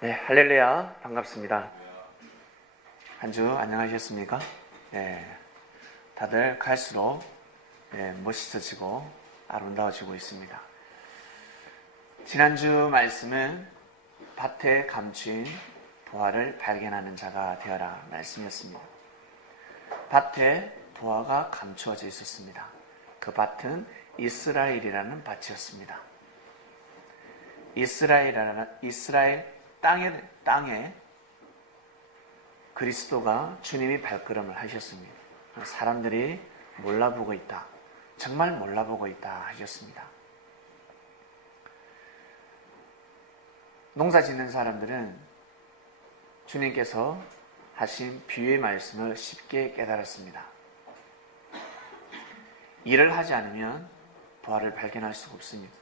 네, 할렐루야. 반갑습니다. 한 주 안녕하셨습니까? 네, 다들 갈수록 멋있어지고 아름다워지고 있습니다. 지난주 말씀은 밭에 감추인 부화를 발견하는 자가 되어라 말씀이었습니다. 밭에 부화가 감추어져 있었습니다. 그 밭은 이스라엘이라는 밭이었습니다. 이스라엘 땅에 그리스도가 주님이 발걸음을 하셨습니다. 사람들이 몰라보고 있다. 정말 몰라보고 있다 하셨습니다. 농사 짓는 사람들은 주님께서 하신 비유의 말씀을 쉽게 깨달았습니다. 일을 하지 않으면 부활을 발견할 수가 없습니다.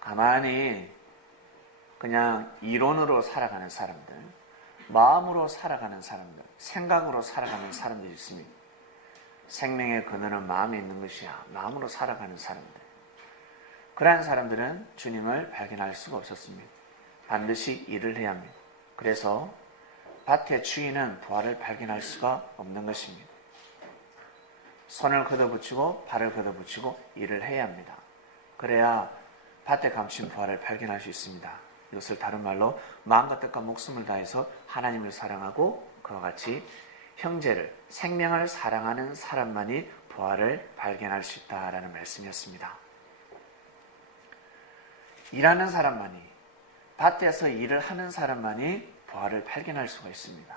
가만히 그냥 이론으로 살아가는 사람들, 마음으로 살아가는 사람들, 생각으로 살아가는 사람들이 있습니다. 생명의 근원은 마음에 있는 것이야. 마음으로 살아가는 사람들. 그러한 사람들은 주님을 발견할 수가 없었습니다. 반드시 일을 해야 합니다. 그래서 밭의 주인은 부활을 발견할 수가 없는 것입니다. 손을 걷어붙이고 발을 걷어붙이고 일을 해야 합니다. 그래야 밭에 감춘 부활을 발견할 수 있습니다. 이것을 다른 말로 마음과 뜻과 목숨을 다해서 하나님을 사랑하고 그와 같이 형제를, 생명을 사랑하는 사람만이 부활을 발견할 수 있다라는 말씀이었습니다. 일하는 사람만이, 밭에서 일을 하는 사람만이 부활을 발견할 수가 있습니다.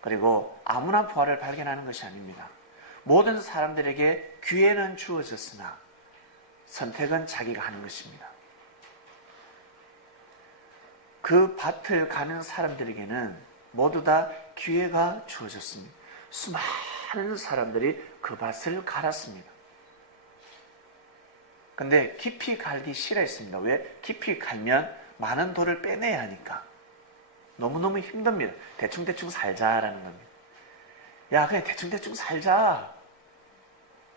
그리고 아무나 부활을 발견하는 것이 아닙니다. 모든 사람들에게 기회는 주어졌으나 선택은 자기가 하는 것입니다. 그 밭을 가는 사람들에게는 모두 다 기회가 주어졌습니다. 수많은 사람들이 그 밭을 갈았습니다. 근데 깊이 갈기 싫어했습니다. 왜? 깊이 갈면 많은 돌을 빼내야 하니까. 너무너무 힘듭니다. 대충대충 살자라는 겁니다. 야, 그냥 대충대충 살자.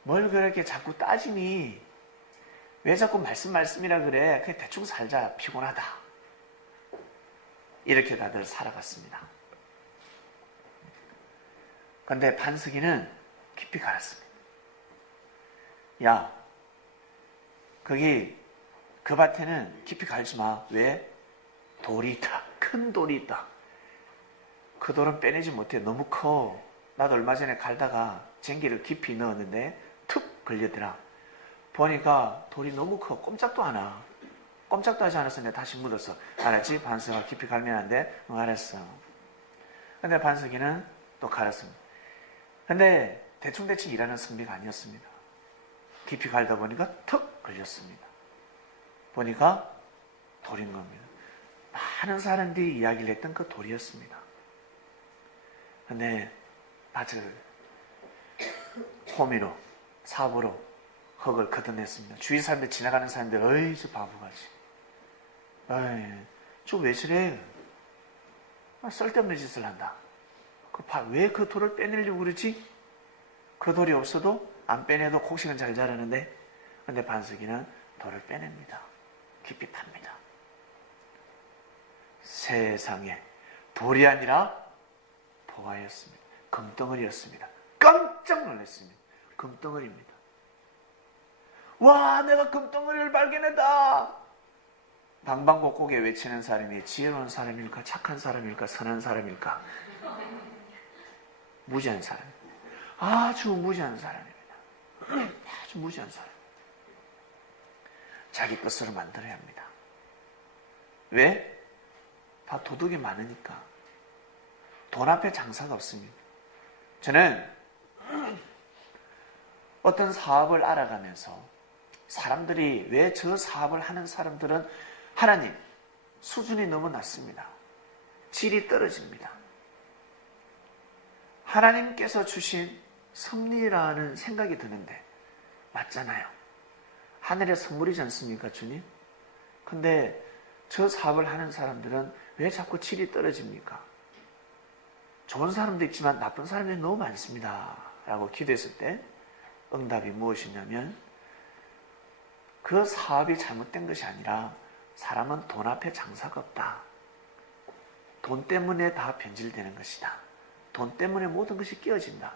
뭘 그렇게 자꾸 따지니? 왜 자꾸 말씀이라 그래? 그냥 대충 살자. 피곤하다. 이렇게 다들 살아갔습니다. 그런데 반석이는 깊이 갈았습니다. 야, 그 밭에는 깊이 갈지 마. 왜? 돌이 있다. 큰 돌이 있다. 그 돌은 빼내지 못해. 너무 커. 나도 얼마 전에 갈다가 쟁기를 깊이 넣었는데 툭 걸리더라. 보니까 돌이 너무 커. 꼼짝도 안 와. 꼼짝도 하지 않았어. 내가 다시 묻었어. 알았지? 반석아 깊이 갈면 안 돼? 응, 알았어. 근데 반석이는 또 갈았습니다. 근데 대충대충 일하는 성비가 아니었습니다. 깊이 갈다 보니까 턱 걸렸습니다. 보니까 돌인 겁니다. 많은 사람들이 이야기를 했던 그 돌이었습니다. 근데 밭을 호미로, 삽으로 흙을 걷어냈습니다. 주위 사람들 지나가는 사람들, 어이 저 바보같이, 어이 저 왜 저래? 쓸데없는 짓을 한다. 왜 그 돌을 빼내려고 그러지? 그 돌이 없어도 안 빼내도 곡식은 잘 자라는데. 근데 반석이는 돌을 빼냅니다. 깊이 팝니다. 세상에 돌이 아니라 보화였습니다. 금덩어리였습니다. 깜짝 놀랐습니다. 금덩어리입니다. 와, 내가 금덩어리를 발견했다. 방방곡곡에 외치는 사람이 지혜로운 사람일까, 착한 사람일까, 선한 사람일까? 무지한 사람. 아주 무지한 사람입니다. 아주 무지한 사람. 자기 뜻으로 만들어야 합니다. 왜? 다 도둑이 많으니까. 돈 앞에 장사가 없습니다. 저는 어떤 사업을 알아가면서 사람들이 왜 저 사업을 하는 사람들은 하나님 수준이 너무 낮습니다. 질이 떨어집니다. 하나님께서 주신 섭리라는 생각이 드는데 맞잖아요. 하늘의 선물이지 않습니까, 주님? 근데 저 사업을 하는 사람들은 왜 자꾸 질이 떨어집니까? 좋은 사람도 있지만 나쁜 사람이 너무 많습니다. 라고 기도했을 때 응답이 무엇이냐면 그 사업이 잘못된 것이 아니라 사람은 돈 앞에 장사가 없다. 돈 때문에 다 변질되는 것이다. 돈 때문에 모든 것이 깨어진다.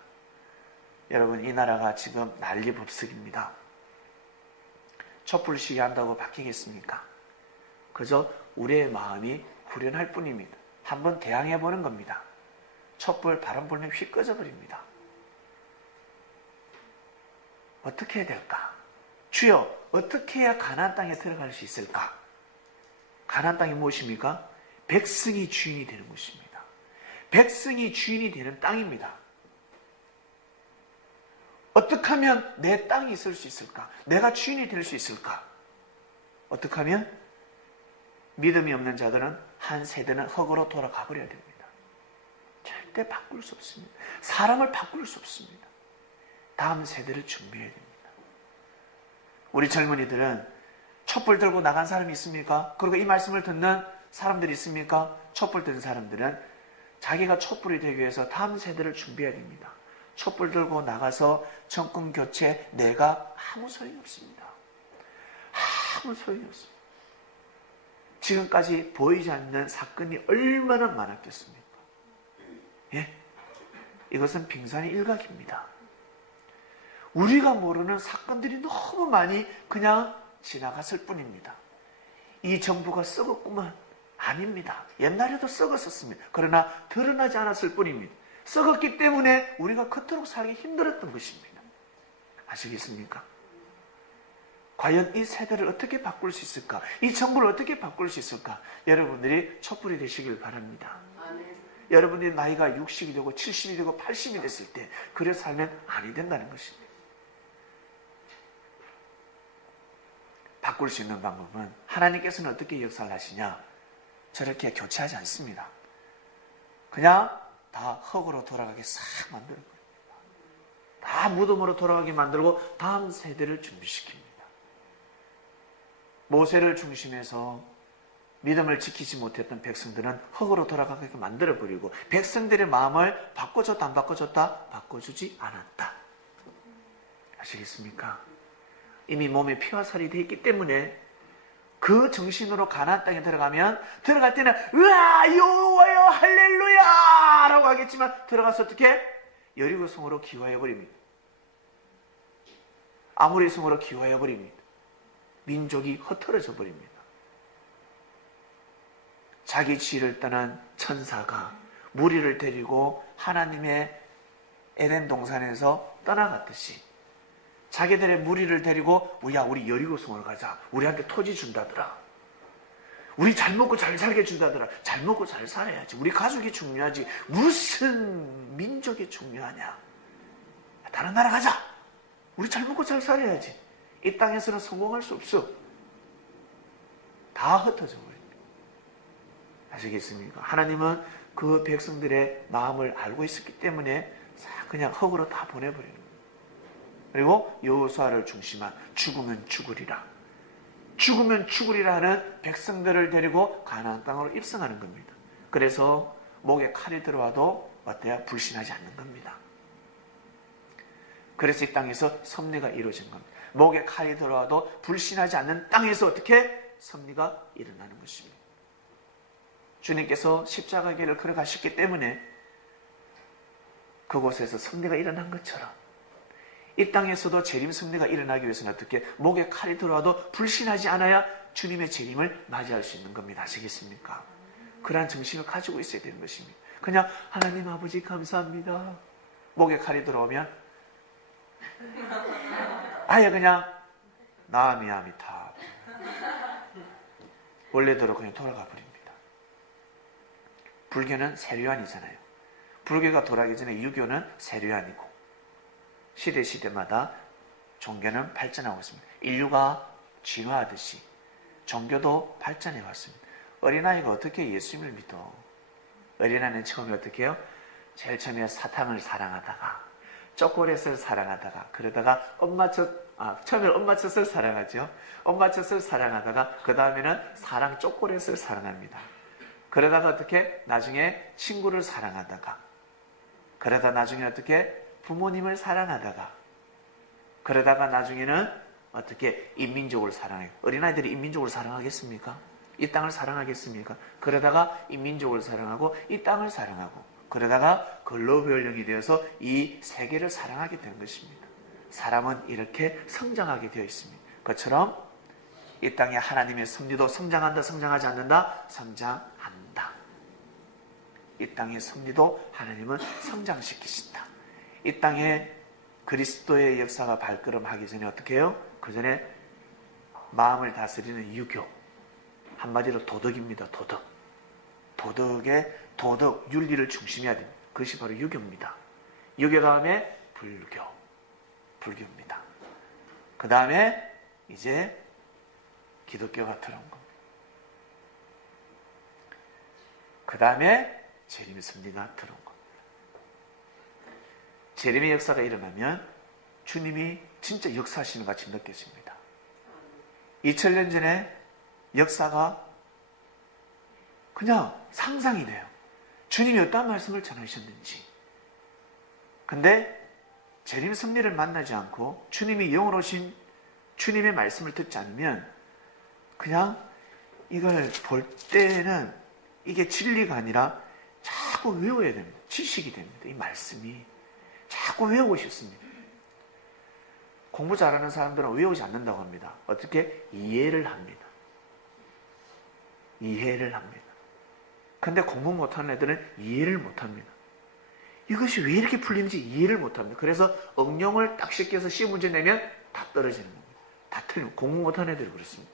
여러분, 이 나라가 지금 난리법석입니다. 촛불 시위한다고 바뀌겠습니까? 그저 우리의 마음이 후련할 뿐입니다. 한번 대항해보는 겁니다. 촛불 바람 불면 휙 꺼져버립니다. 어떻게 해야 될까? 주여, 어떻게 해야 가나안 땅에 들어갈 수 있을까? 가나안 땅이 무엇입니까? 백성이 주인이 되는 것입니다. 백성이 주인이 되는 땅입니다. 어떻게 하면 내 땅이 있을 수 있을까? 내가 주인이 될 수 있을까? 어떻게 하면? 믿음이 없는 자들은 한 세대는 흙으로 돌아가 버려야 됩니다. 절대 바꿀 수 없습니다. 사람을 바꿀 수 없습니다. 다음 세대를 준비해야 됩니다. 우리 젊은이들은 촛불 들고 나간 사람이 있습니까? 그리고 이 말씀을 듣는 사람들이 있습니까? 촛불 든 사람들은 자기가 촛불이 되기 위해서 다음 세대를 준비해야 됩니다. 촛불 들고 나가서 정권 교체 내가 아무 소용이 없습니다. 아무 소용이 없습니다. 지금까지 보이지 않는 사건이 얼마나 많았겠습니까? 예? 이것은 빙산의 일각입니다. 우리가 모르는 사건들이 너무 많이 그냥 지나갔을 뿐입니다. 이 정부가 썩었구만. 아닙니다. 옛날에도 썩었었습니다. 그러나 드러나지 않았을 뿐입니다. 썩었기 때문에 우리가 그토록 살기 힘들었던 것입니다. 아시겠습니까? 과연 이 세대를 어떻게 바꿀 수 있을까? 이 정부를 어떻게 바꿀 수 있을까? 여러분들이 촛불이 되시길 바랍니다. 여러분들이 나이가 60이 되고 70이 되고 80이 됐을 때 그래 살면 아니 된다는 것입니다. 바꿀 수 있는 방법은 하나님께서는 어떻게 역사를 하시냐? 저렇게 교체하지 않습니다. 그냥 다 흙으로 돌아가게 싹 만들어 버립니다. 다 무덤으로 돌아가게 만들고 다음 세대를 준비시킵니다. 모세를 중심해서 믿음을 지키지 못했던 백성들은 흙으로 돌아가게 만들어 버리고 백성들의 마음을 바꿔줬다 안 바꿔줬다? 바꿔주지 않았다. 아시겠습니까? 이미 몸에 피와 살이 되어 있기 때문에 그 정신으로 가나안 땅에 들어가면 들어갈 때는 으아 여호와여 할렐루야 라고 하겠지만 들어가서 어떻게? 여리고 성으로 기화해 버립니다. 아모리 성으로 기화해 버립니다. 민족이 흩어져 버립니다. 자기 지위를 떠난 천사가 무리를 데리고 하나님의 에덴 동산에서 떠나갔듯이 자기들의 무리를 데리고 야 우리 여리고성을 가자. 우리한테 토지 준다더라. 우리 잘 먹고 잘 살게 준다더라. 잘 먹고 잘 살아야지. 우리 가족이 중요하지. 무슨 민족이 중요하냐. 다른 나라 가자. 우리 잘 먹고 잘 살아야지. 이 땅에서는 성공할 수 없어. 다 흩어져 버립니다. 아시겠습니까? 하나님은 그 백성들의 마음을 알고 있었기 때문에 그냥 흙으로 다 보내버리는 거예요. 그리고 여호수아를 중심한 죽으면 죽으리라. 죽으면 죽으리라 하는 백성들을 데리고 가나안 땅으로 입성하는 겁니다. 그래서 목에 칼이 들어와도 어때요? 불신하지 않는 겁니다. 그래서 이 땅에서 섭리가 이루어진 겁니다. 목에 칼이 들어와도 불신하지 않는 땅에서 어떻게? 섭리가 일어나는 것입니다. 주님께서 십자가 길을 걸어가셨기 때문에 그곳에서 섭리가 일어난 것처럼 이 땅에서도 재림 섭리가 일어나기 위해서는 어떻게? 목에 칼이 들어와도 불신하지 않아야 주님의 재림을 맞이할 수 있는 겁니다. 아시겠습니까? 그러한 정신을 가지고 있어야 되는 것입니다. 그냥 하나님 아버지 감사합니다. 목에 칼이 들어오면 아예 그냥 나미아미타 원래대로 그냥 돌아가 버립니다. 불교는 세류안이잖아요. 불교가 돌아가기 전에 유교는 세류안이고 시대마다 종교는 발전하고 있습니다. 인류가 진화하듯이 종교도 발전해 왔습니다. 어린아이가 어떻게 예수님을 믿어? 어린아이는 처음에 어떻게 해요? 제일 처음에 사탕을 사랑하다가 초콜릿을 사랑하다가 그러다가 처음에 엄마 젖을 사랑하죠. 엄마 젖을 사랑하다가 그 다음에는 사랑 초콜릿을 사랑합니다. 그러다가 어떻게? 나중에 친구를 사랑하다가 그러다 나중에 어떻게? 부모님을 사랑하다가 그러다가 나중에는 어떻게 인민족을 사랑해요? 어린아이들이 인민족을 사랑하겠습니까? 이 땅을 사랑하겠습니까? 그러다가 인민족을 사랑하고 이 땅을 사랑하고 그러다가 글로벌 영이 되어서 이 세계를 사랑하게 된 것입니다. 사람은 이렇게 성장하게 되어 있습니다. 그처럼 이 땅에 하나님의 섭리도 성장한다, 성장하지 않는다? 성장한다. 이 땅의 섭리도 하나님은 성장시키신다. 이 땅에 그리스도의 역사가 발걸음하기 전에 어떻게 해요? 그 전에 마음을 다스리는 유교, 한마디로 도덕입니다. 도덕, 윤리를 중심해야 됩니다. 그것이 바로 유교입니다. 유교 다음에 불교입니다. 그 다음에 이제 기독교가 들어온 겁니다. 그 다음에 재림의 섭리가 들어온 겁니다. 재림의 역사가 일어나면 주님이 진짜 역사하시는 것 같이 느껴집니다. 2000년 전에 역사가 그냥 상상이 돼요. 주님이 어떤 말씀을 전하셨는지. 근데 재림 섭리를 만나지 않고 주님이 영으로 오신 주님의 말씀을 듣지 않으면 그냥 이걸 볼 때는 이게 진리가 아니라 자꾸 외워야 됩니다. 지식이 됩니다. 이 말씀이 자꾸 외우고 싶습니다. 공부 잘하는 사람들은 외우지 않는다고 합니다. 어떻게? 이해를 합니다. 근데 공부 못하는 애들은 이해를 못합니다. 이것이 왜 이렇게 풀리는지 이해를 못합니다. 그래서 응용을 딱 시켜서 시험 문제 내면 다 떨어지는 겁니다. 다 틀리고 공부 못하는 애들이 그렇습니다.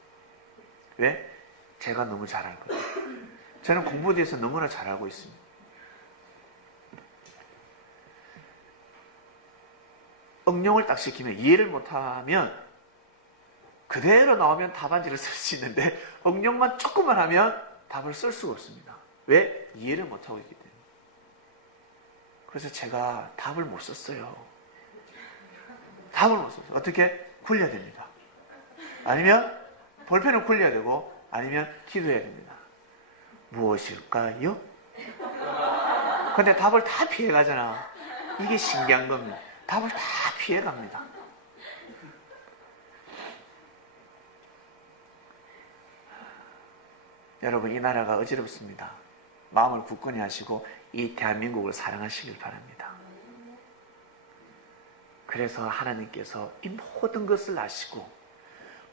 왜? 제가 너무 잘 알거든요. 저는 공부에 대해서 너무나 잘 알고 있습니다. 응용을 딱 시키면 이해를 못하면 그대로 나오면 답안지를 쓸 수 있는데 응용만 조금만 하면 답을 쓸 수가 없습니다. 왜? 이해를 못하고 있기 때문에. 그래서 제가 답을 못 썼어요. 어떻게? 굴려야 됩니다. 아니면 볼펜을 굴려야 되고 아니면 기도해야 됩니다. 무엇일까요? 근데 답을 다 피해가잖아. 이게 신기한 겁니다. 답을 다 피해갑니다. 여러분, 이 나라가 어지럽습니다. 마음을 굳건히 하시고 이 대한민국을 사랑하시길 바랍니다. 그래서 하나님께서 이 모든 것을 아시고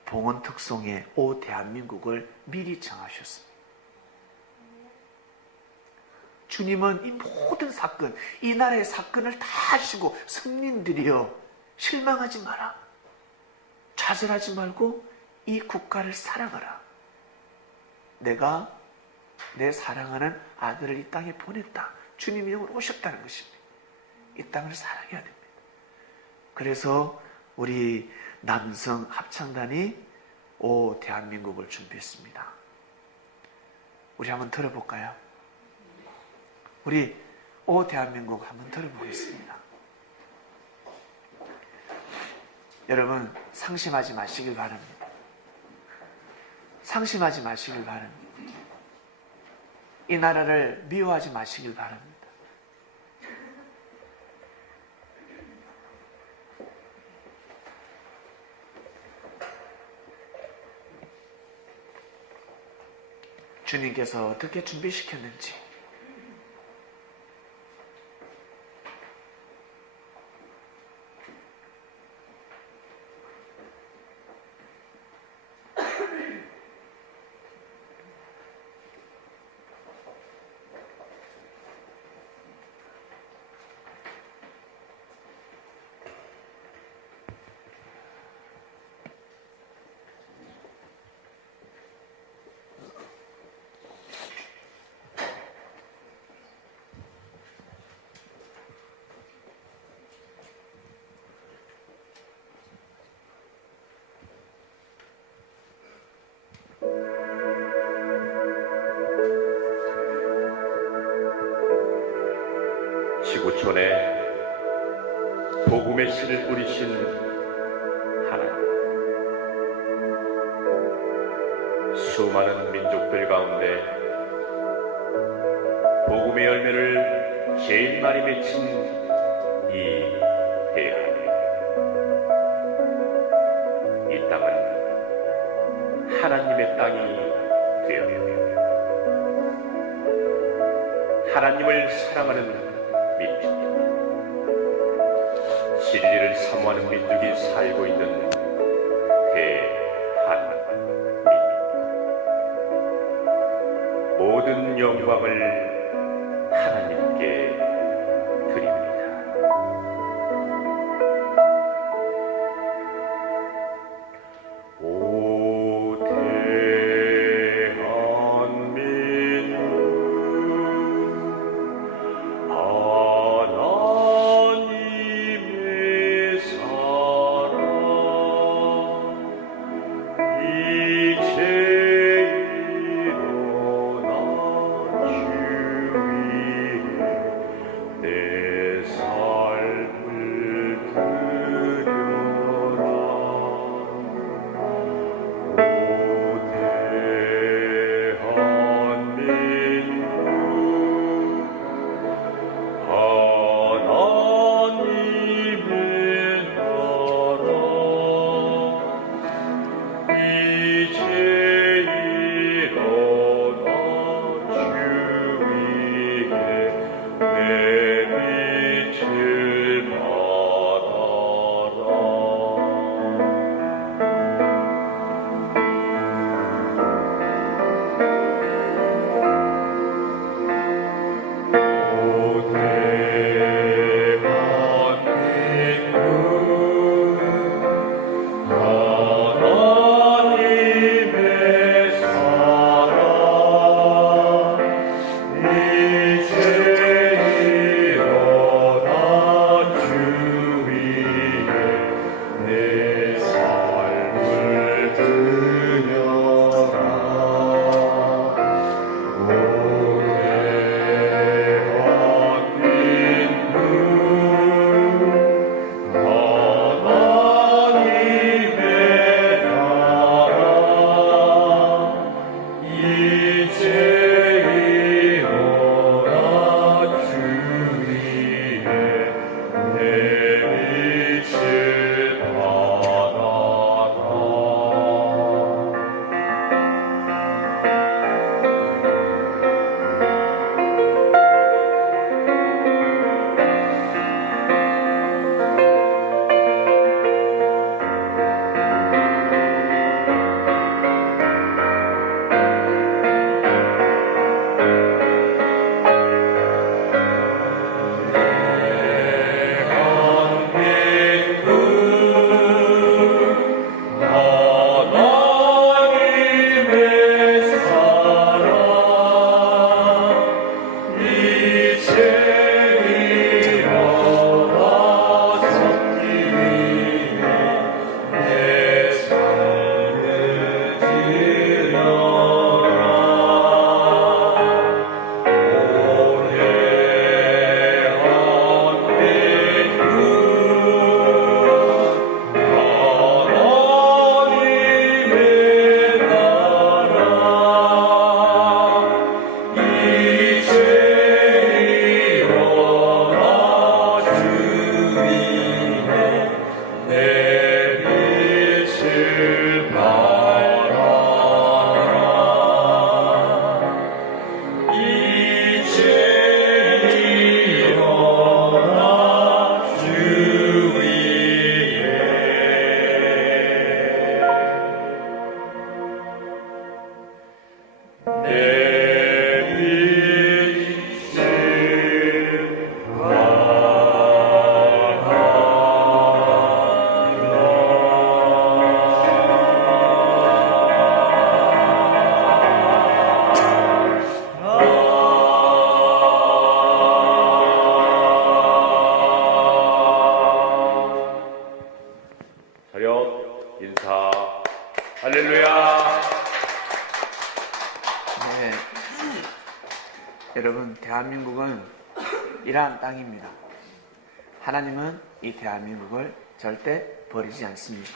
봉헌 특송에 오 대한민국을 미리 정하셨습니다. 주님은 이 모든 사건, 이 나라의 사건을 다 아시고 성민들이여 실망하지 마라. 좌절하지 말고 이 국가를 사랑하라. 내가 내 사랑하는 아들을 이 땅에 보냈다. 주님이 여기 오셨다는 것입니다. 이 땅을 사랑해야 됩니다. 그래서 우리 남성 합창단이 오 대한민국을 준비했습니다. 우리 한번 들어볼까요? 우리 오 대한민국 한번 들어보겠습니다. 여러분, 상심하지 마시길 바랍니다. 상심하지 마시길 바랍니다. 이 나라를 미워하지 마시길 바랍니다. 주님께서 어떻게 준비시켰는지, 지구촌에 복음의 씨를 뿌리신 하나님, 수많은 민족들 가운데 복음의 열매를 제일 많이 맺힌 이 대한민국, 이 하나님의 땅이 되어 하나님을 사랑하는 민족, 진리를 사모하는 민족이 살고 있는 대한 민족. 모든 영광을 하나님께 드립니다. 오 대한민국, 하나님의 사랑 이제 일어나 주 위에 내 삶을 드려라. 오 대한민국, 하나님의 나라 이제 일어나 주 위에 내 빛을 받아라. 오 대한민국, 하나님의 사랑 이제 일어나 주 위에 내 삶을 드려라. 오 대한민국, 하나님의 나라 이제 일어나 주 위에 내 빛을 받아라. 하나님의 사랑 이제 일어나 섰기 위해 내 삶을 드려라. 오 대한민국, 하나님의 나라 이제 일어나 주 위에 내 빛을 발하라. 이제 일어나 주 위에 내 빛을 차렷 인사. 할렐루야. 네. 여러분, 대한민국은 이러한 땅입니다. 하나님은 이 대한민국을 절대 버리지 않습니다.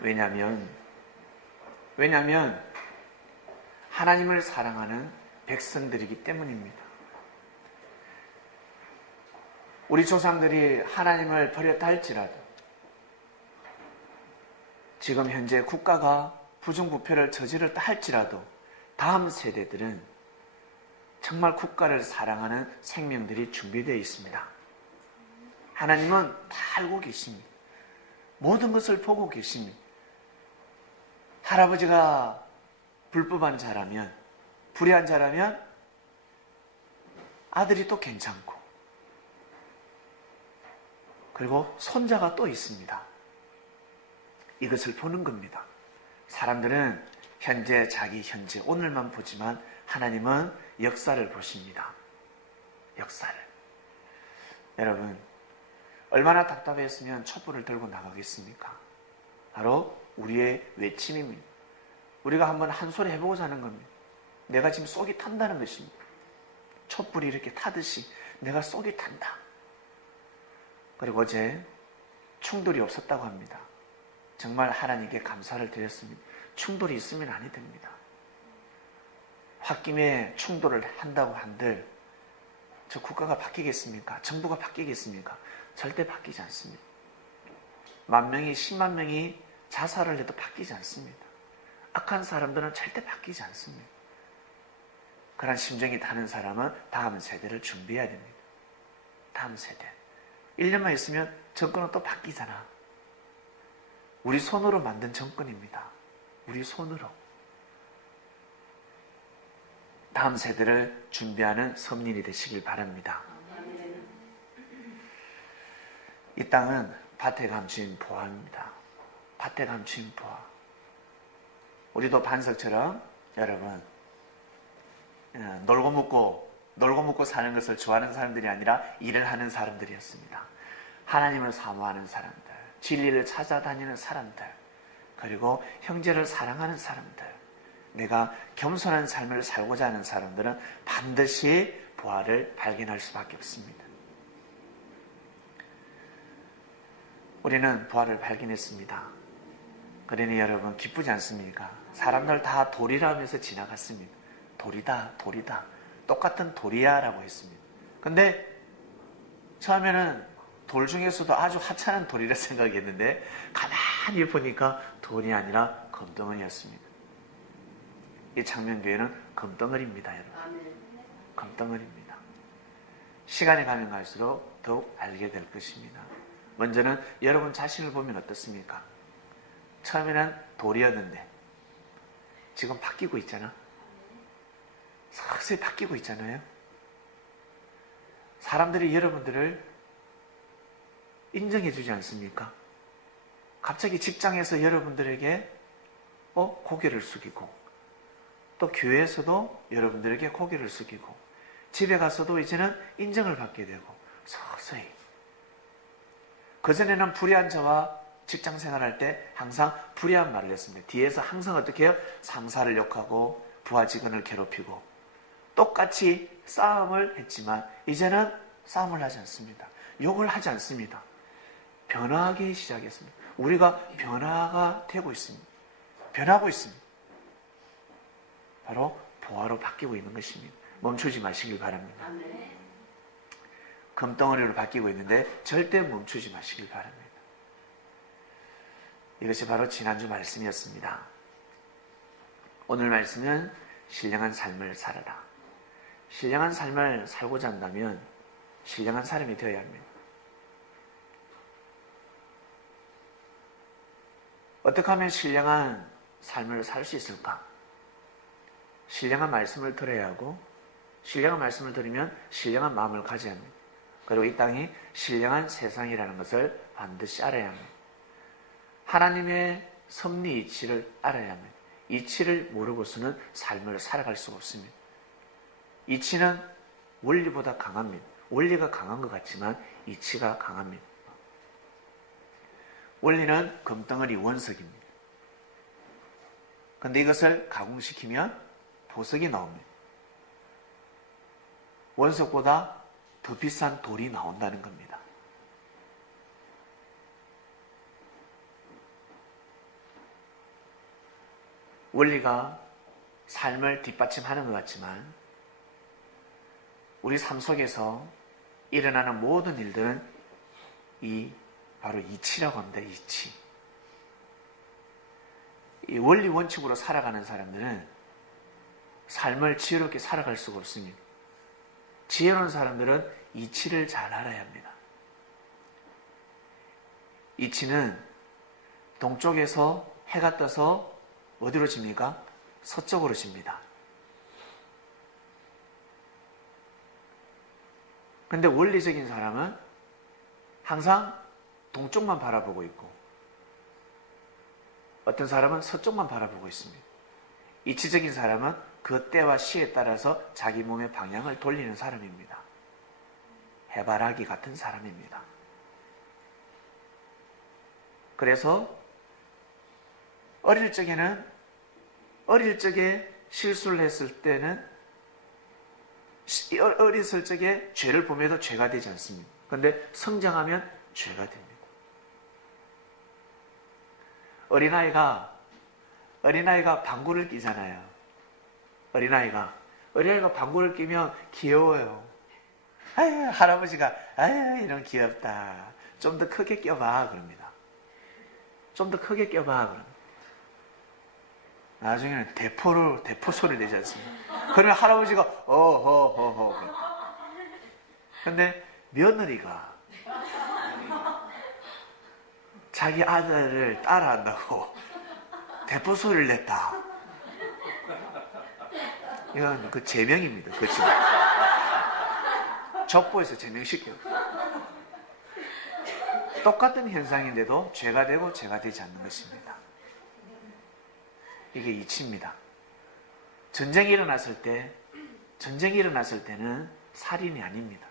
왜냐하면 하나님을 사랑하는 백성들이기 때문입니다. 우리 조상들이 하나님을 버렸다 할지라도 지금 현재 국가가 부정부패를 저지르다 할지라도 다음 세대들은 정말 국가를 사랑하는 생명들이 준비되어 있습니다. 하나님은 다 알고 계십니다. 모든 것을 보고 계십니다. 할아버지가 불법한 자라면, 불의한 자라면 아들이 또 괜찮고, 그리고 손자가 또 있습니다. 이것을 보는 겁니다. 사람들은 현재, 자기 현재, 오늘만 보지만 하나님은 역사를 보십니다. 역사를. 여러분, 얼마나 답답했으면 촛불을 들고 나가겠습니까? 바로 우리의 외침입니다. 우리가 한번 한 소리 해보고자 하는 겁니다. 내가 지금 쏙이 탄다는 것입니다. 촛불이 이렇게 타듯이 내가 쏙이 탄다. 그리고 어제 충돌이 없었다고 합니다. 정말 하나님께 감사를 드렸습니다. 충돌이 있으면 아니 됩니다. 홧김에 충돌을 한다고 한들 저 국가가 바뀌겠습니까? 정부가 바뀌겠습니까? 절대 바뀌지 않습니다. 10,000명이 10만 명이 자살을 해도 바뀌지 않습니다. 악한 사람들은 절대 바뀌지 않습니다. 그런 심정이 타는 사람은 다음 세대를 준비해야 됩니다. 다음 세대. 1년만 있으면 정권은 또 바뀌잖아. 우리 손으로 만든 정권입니다. 우리 손으로. 다음 세대를 준비하는 섭린이 되시길 바랍니다. 이 땅은 밭에 감추인 보화입니다. 밭에 감추인 보화. 우리도 반석처럼 여러분 놀고 먹고 사는 것을 좋아하는 사람들이 아니라 일을 하는 사람들이었습니다. 하나님을 사모하는 사람들, 진리를 찾아다니는 사람들, 그리고 형제를 사랑하는 사람들, 내가 겸손한 삶을 살고자 하는 사람들은 반드시 보화를 발견할 수밖에 없습니다. 우리는 보화를 발견했습니다. 그러니 여러분 기쁘지 않습니까? 사람들 다 돌이라 하면서 지나갔습니다. 돌이다, 돌이다. 똑같은 돌이야 라고 했습니다. 근데 처음에는 돌 중에서도 아주 하찮은 돌이라 생각했는데 가만히 보니까 돌이 아니라 금덩어리였습니다. 이 장면교회는 금덩어리입니다, 여러분. 금덩어리입니다. 시간이 가면 갈수록 더욱 알게 될 것입니다. 먼저는 여러분 자신을 보면 어떻습니까? 처음에는 돌이었는데 지금 바뀌고 있잖아. 서서히 바뀌고 있잖아요. 사람들이 여러분들을 인정해 주지 않습니까? 갑자기 직장에서 여러분들에게 고개를 숙이고, 또 교회에서도 여러분들에게 고개를 숙이고, 집에 가서도 이제는 인정을 받게 되고, 서서히. 그전에는 불의한 자와 직장 생활할 때 항상 불의한 말을 했습니다. 뒤에서 항상 어떻게 해요? 상사를 욕하고 부하 직원을 괴롭히고 똑같이 싸움을 했지만 이제는 싸움을 하지 않습니다. 욕을 하지 않습니다. 변화하기 시작했습니다. 우리가 변화가 되고 있습니다. 변하고 있습니다. 바로 보화로 바뀌고 있는 것입니다. 멈추지 마시길 바랍니다. 금덩어리로 바뀌고 있는데 절대 멈추지 마시길 바랍니다. 이것이 바로 지난주 말씀이었습니다. 오늘 말씀은 신령한 삶을 살아라. 신령한 삶을 살고자 한다면 신령한 사람이 되어야 합니다. 어떻게 하면 신령한 삶을 살 수 있을까? 신령한 말씀을 들어야 하고, 신령한 말씀을 들으면 신령한 마음을 가져야 합니다. 그리고 이 땅이 신령한 세상이라는 것을 반드시 알아야 합니다. 하나님의 섭리 이치를 알아야 합니다. 이치를 모르고서는 삶을 살아갈 수가 없습니다. 이치는 원리보다 강합니다. 원리가 강한 것 같지만 이치가 강합니다. 원리는 금덩어리 원석입니다. 그런데 이것을 가공시키면 보석이 나옵니다. 원석보다 더 비싼 돌이 나온다는 겁니다. 원리가 삶을 뒷받침하는 것 같지만 우리 삶 속에서 일어나는 모든 일들은 바로 이치라고 합니다. 이치. 이 원리 원칙으로 살아가는 사람들은 삶을 지혜롭게 살아갈 수가 없습니다. 지혜로운 사람들은 이치를 잘 알아야 합니다. 이치는 동쪽에서 해가 떠서 어디로 집니까? 서쪽으로 집니다. 근데 원리적인 사람은 항상 동쪽만 바라보고 있고 어떤 사람은 서쪽만 바라보고 있습니다. 이치적인 사람은 그 때와 시에 따라서 자기 몸의 방향을 돌리는 사람입니다. 해바라기 같은 사람입니다. 그래서 어릴 적에 실수를 했을 때는 어렸을 적에 죄를 범해도 죄가 되지 않습니다. 그런데 성장하면 죄가 됩니다. 어린아이가 방구를 끼잖아요. 어린아이가 방구를 끼면 귀여워요. 아유, 할아버지가 아유, 이런 귀엽다. 좀 더 크게 껴봐 그럽니다. 좀 더 크게 껴봐 그럽니다. 나중에는 대포 소리 내지 않습니까? 그러면 할아버지가 어허허허. 근데 며느리가 자기 아들을 따라한다고 대포 소리를 냈다. 이건 그 제명입니다. 그렇죠? 족보에서 제명시켜요. 똑같은 현상인데도 죄가 되고 죄가 되지 않는 것입니다. 이게 이치입니다. 전쟁이 일어났을 때는 살인이 아닙니다.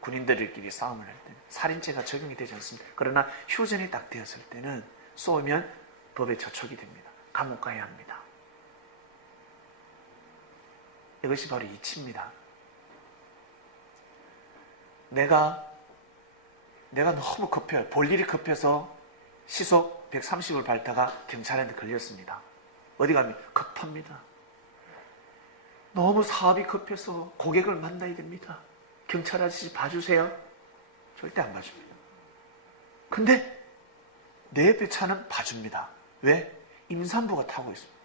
군인들끼리 싸움을 할 때는 살인죄가 적용이 되지 않습니다. 그러나 휴전이 딱 되었을 때는 쏘면 법에 저촉이 됩니다. 감옥 가야 합니다. 이것이 바로 이치입니다. 내가 너무 급해요. 볼 일이 급해서 시속 130을 밟다가 경찰한테 걸렸습니다. 어디 가면 급합니다. 너무 사업이 급해서 고객을 만나야 됩니다. 경찰 아저씨 봐주세요. 절대 안 봐줍니다. 근데 내 옆에 차는 봐줍니다. 왜? 임산부가 타고 있습니다.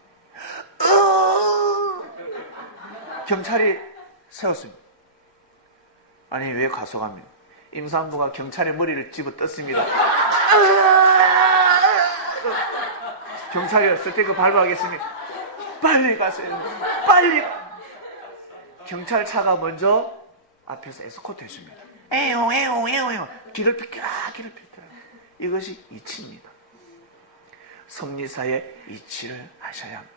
경찰이 세웠습니다. 아니 왜 가속합니까? 임산부가 경찰의 머리를 집어 떴습니다. 경찰이 왔을 때 그 발부하겠습니다. 빨리 가세요. 빨리. 경찰차가 먼저 앞에서 에스코트 해줍니다. 에용. 길을 비켜라. 이것이 이치입니다. 섭리사의 이치를 하셔야 합니다.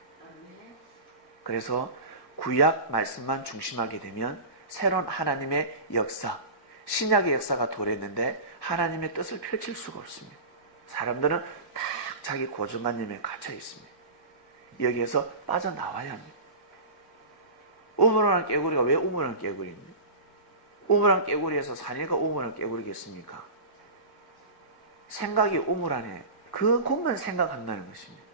그래서 구약 말씀만 중심하게 되면 새로운 하나님의 역사, 신약의 역사가 도래했는데 하나님의 뜻을 펼칠 수가 없습니다. 사람들은 딱 자기 고정관념에 갇혀 있습니다. 여기에서 빠져나와야 합니다. 우물한 깨구리가 왜 우물한 깨구리입니까? 우물한 깨구리에서 사내가 우물한 깨구리겠습니까? 생각이 우물하네. 그것만 생각한다는 것입니다.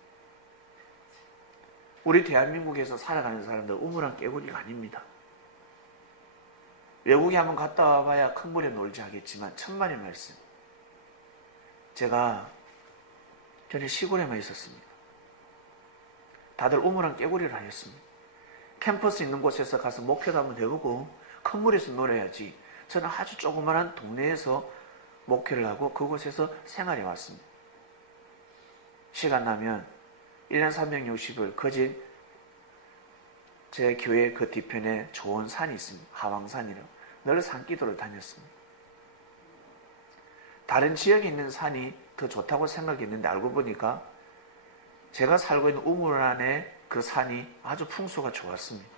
우리 대한민국에서 살아가는 사람들 우물한 깨구리가 아닙니다. 외국에 한번 갔다 와봐야 큰 물에 놀지 하겠지만 천만의 말씀. 제가 전에 시골에만 있었습니다. 다들 우물한 깨구리를 하였습니다. 캠퍼스 있는 곳에서 가서 목회도 한번 해보고 큰 물에서 놀아야지. 저는 아주 조그마한 동네에서 목회를 하고 그곳에서 생활해 왔습니다. 시간 나면 1년 360일 거진 제 교회 그 뒤편에 좋은 산이 있습니다. 하왕산이라고. 늘 산기도를 다녔습니다. 다른 지역에 있는 산이 더 좋다고 생각했는데 알고 보니까 제가 살고 있는 우물 안에 그 산이 아주 풍수가 좋았습니다.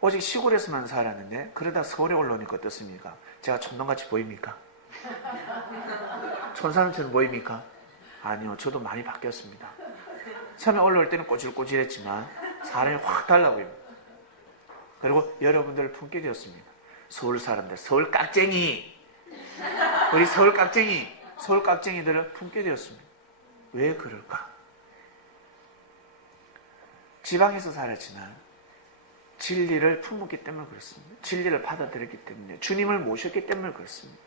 오직 시골에서만 살았는데 그러다 서울에 올라오니까 어떻습니까? 제가 촌놈같이 보입니까? 촌사람처럼 보입니까? 아니요. 저도 많이 바뀌었습니다. 처음에 올라올 때는 꼬질꼬질했지만 사람이 확 달라 보입니다. 그리고 여러분들을 품게 되었습니다. 서울 사람들, 서울 깍쟁이, 우리 서울 깍쟁이들을 품게 되었습니다. 왜 그럴까? 지방에서 살았지만 진리를 품었기 때문에 그렇습니다. 진리를 받아들였기 때문에, 주님을 모셨기 때문에 그렇습니다.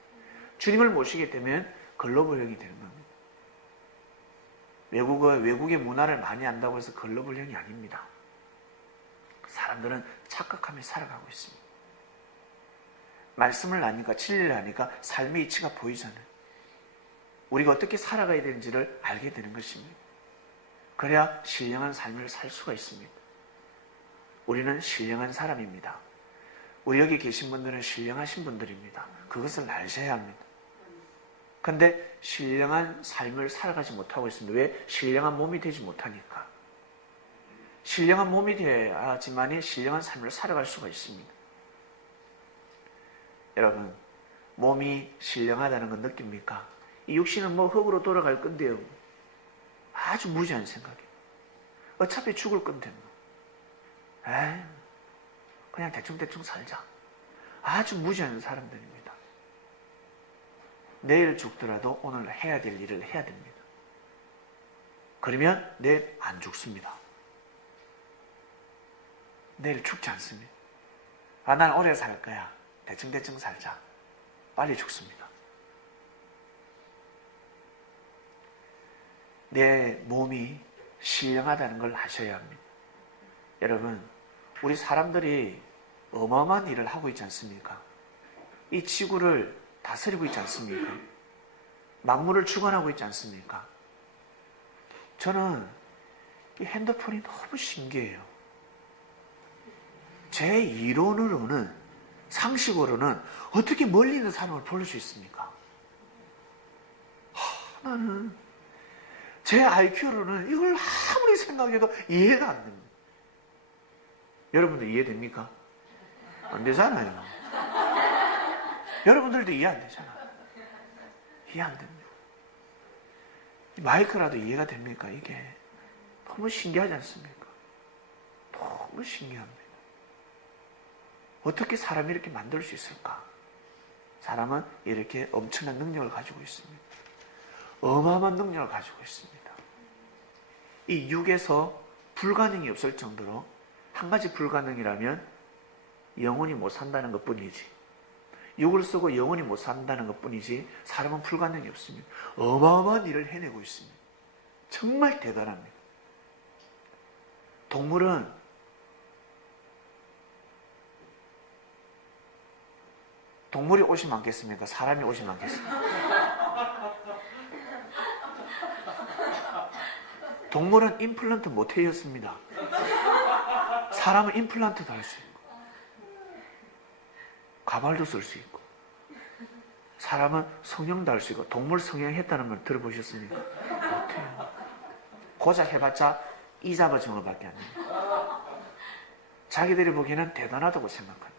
주님을 모시게 되면 글로벌형이 되는 겁니다. 외국의 문화를 많이 안다고 해서 글로벌형이 아닙니다. 사람들은 착각하며 살아가고 있습니다. 말씀을 아니까, 진리를 아니까 삶의 이치가 보이잖아요. 우리가 어떻게 살아가야 되는지를 알게 되는 것입니다. 그래야 신령한 삶을 살 수가 있습니다. 우리는 신령한 사람입니다. 우리 여기 계신 분들은 신령하신 분들입니다. 그것을 아셔야 합니다. 근데 신령한 삶을 살아가지 못하고 있습니다. 왜? 신령한 몸이 되지 못하니까. 신령한 몸이 되어야지만이 신령한 삶을 살아갈 수가 있습니다. 여러분, 몸이 신령하다는 건 느낍니까? 이 육신은 뭐 흙으로 돌아갈 건데요. 아주 무지한 생각이에요. 어차피 죽을 건데 뭐. 에이, 그냥 대충 살자. 아주 무지한 사람들입니다. 내일 죽더라도 오늘 해야 될 일을 해야 됩니다. 그러면 내일 안 죽습니다. 내일 죽지 않습니다. 아, 난 오래 살 거야. 대충 살자. 빨리 죽습니다. 내 몸이 신령하다는 걸 아셔야 합니다. 여러분, 우리 사람들이 어마어마한 일을 하고 있지 않습니까? 이 지구를 다스리고 있지 않습니까? 만물을 주관하고 있지 않습니까? 저는 이 핸드폰이 너무 신기해요. 제 이론으로는, 상식으로는 어떻게 멀리 있는 사람을 볼 수 있습니까? 나는 제 IQ로는 이걸 아무리 생각해도 이해가 안 됩니다. 여러분들 이해됩니까? 안 되잖아요. 여러분들도 이해 안 되잖아. 이해 안 됩니다. 마이크라도 이해가 됩니까? 이게 너무 신기하지 않습니까? 너무 신기합니다. 어떻게 사람이 이렇게 만들 수 있을까? 사람은 이렇게 엄청난 능력을 가지고 있습니다. 어마어마한 능력을 가지고 있습니다. 이 육에서 불가능이 없을 정도로, 한 가지 불가능이라면 영원히 못 산다는 것 뿐이지, 육을 쓰고 영원히 못 산다는 것 뿐이지 사람은 불가능이 없습니다. 어마어마한 일을 해내고 있습니다. 정말 대단합니다. 동물이 옷이 많겠습니까? 사람이 옷이 많겠습니까? 동물은 임플란트 못 해였습니다. 사람은 임플란트도 할 수 있고, 가발도 쓸 수 있고, 사람은 성형도 할 수 있고. 동물 성형했다는 말 들어보셨습니까? 못해요. 고작 해봤자 이자버 정어밖에 안 돼요. 자기들이 보기에는 대단하다고 생각합니다.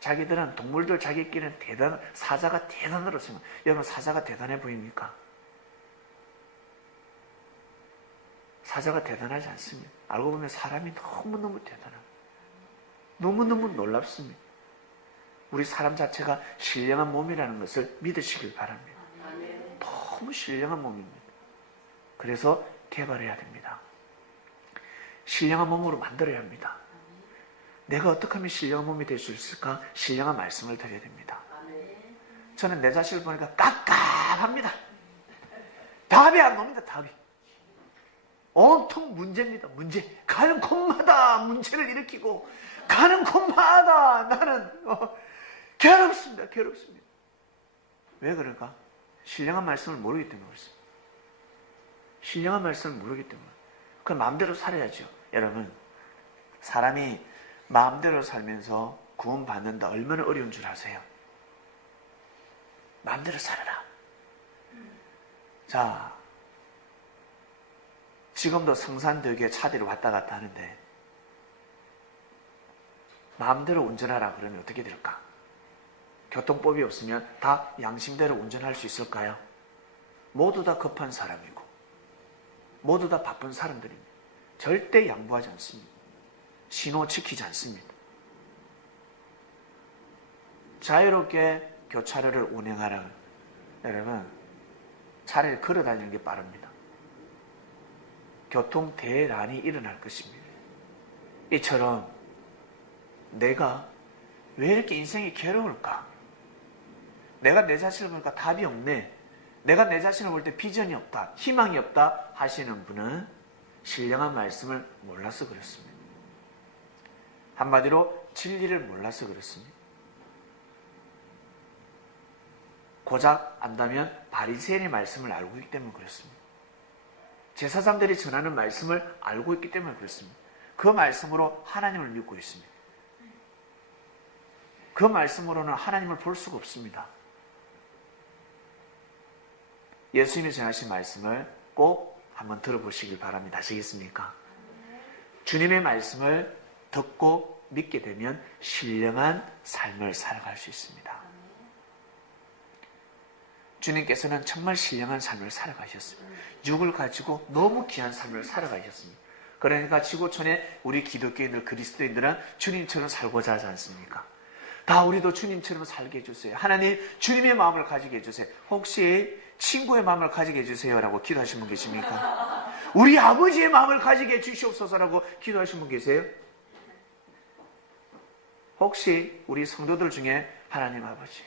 자기들은, 동물들 자기끼리는 사자가 대단하다고 생각합니다. 여러분, 사자가 대단해 보입니까? 사자가 대단하지 않습니다. 알고 보면 사람이 너무너무 대단합니다. 너무너무 놀랍습니다. 우리 사람 자체가 신령한 몸이라는 것을 믿으시길 바랍니다. 너무 신령한 몸입니다. 그래서 개발해야 됩니다. 신령한 몸으로 만들어야 합니다. 내가 어떻게 하면 신령한 몸이 될 수 있을까? 신령한 말씀을 드려야 됩니다. 저는 내 자신을 보니까 깝깝합니다. 답이 안 나옵니다. 답이. 온통 문제입니다. 문제. 가는 곳마다 문제를 일으키고, 가는 곳마다 나는 괴롭습니다. 괴롭습니다. 왜 그럴까? 신령한 말씀을 모르기 때문에 그렇습니다. 신령한 말씀을 모르기 때문에. 그럼 마음대로 살아야죠. 여러분, 사람이 마음대로 살면서 구원 받는다 얼마나 어려운 줄 아세요? 마음대로 살아라. 자, 지금도 성산대교에 차들이 왔다 갔다 하는데 마음대로 운전하라 그러면 어떻게 될까? 교통법이 없으면 다 양심대로 운전할 수 있을까요? 모두 다 급한 사람이고 모두 다 바쁜 사람들입니다. 절대 양보하지 않습니다. 신호 지키지 않습니다. 자유롭게 교차로를 운행하라. 여러분, 차를 걸어 다니는 게 빠릅니다. 교통 대란이 일어날 것입니다. 이처럼 내가 왜 이렇게 인생이 괴로울까? 내가 내 자신을 보니까 답이 없네. 내가 내 자신을 볼 때 비전이 없다, 희망이 없다 하시는 분은 신령한 말씀을 몰라서 그렇습니다. 한마디로 진리를 몰라서 그렇습니다. 고작 안다면 바리새인의 말씀을 알고 있기 때문에 그렇습니다. 제사장들이 전하는 말씀을 알고 있기 때문에 그렇습니다. 그 말씀으로 하나님을 믿고 있습니다. 그 말씀으로는 하나님을 볼 수가 없습니다. 예수님이 전하신 말씀을 꼭 한번 들어보시길 바랍니다. 아시겠습니까? 주님의 말씀을 듣고 믿게 되면 신령한 삶을 살아갈 수 있습니다. 주님께서는 정말 신령한 삶을 살아가셨습니다. 육을 가지고 너무 귀한 삶을 살아가셨습니다. 그러니까 지구촌에 우리 기독교인들, 그리스도인들은 주님처럼 살고자 하지 않습니까? 다 우리도 주님처럼 살게 해주세요. 하나님, 주님의 마음을 가지게 해주세요. 혹시 친구의 마음을 가지게 해주세요 라고 기도하신 분 계십니까? 우리 아버지의 마음을 가지게 해주시옵소서라고 기도하신 분 계세요? 혹시 우리 성도들 중에 하나님 아버지,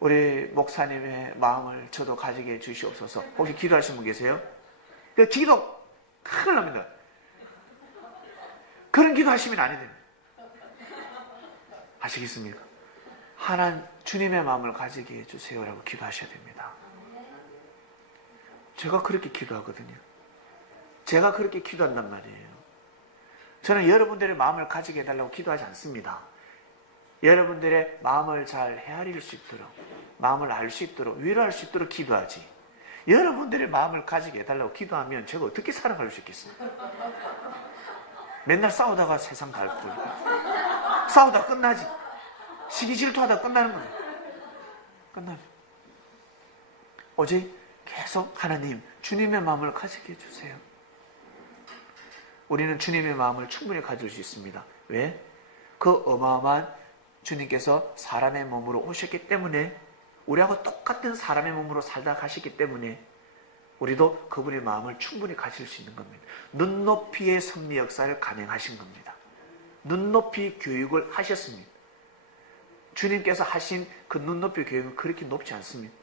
우리 목사님의 마음을 저도 가지게 해주시옵소서 혹시 기도하신 분 계세요? 그 기도 큰일 납니다. 그런 기도 하시면 안 됩니다. 아시겠습니까? 하나님, 주님의 마음을 가지게 해주세요라고 기도하셔야 됩니다. 제가 그렇게 기도하거든요. 제가 그렇게 기도한단 말이에요. 저는 여러분들의 마음을 가지게 해달라고 기도하지 않습니다. 여러분들의 마음을 잘 헤아릴 수 있도록, 마음을 알 수 있도록, 위로할 수 있도록 기도하지. 여러분들의 마음을 가지게 해달라고 기도하면 제가 어떻게 살아갈 수 있겠습니까? 맨날 싸우다가 세상 갈고 싸우다 끝나지. 시기 질투하다 끝나는 거예요. 끝나면. 어제 계속 하나님, 주님의 마음을 가지게 해주세요. 우리는 주님의 마음을 충분히 가질 수 있습니다. 왜? 그 어마어마한 주님께서 사람의 몸으로 오셨기 때문에, 우리하고 똑같은 사람의 몸으로 살다 가시기 때문에 우리도 그분의 마음을 충분히 가질 수 있는 겁니다. 눈높이의 섭리 역사를 간행하신 겁니다. 눈높이 교육을 하셨습니다. 주님께서 하신 그 눈높이 교육은 그렇게 높지 않습니다.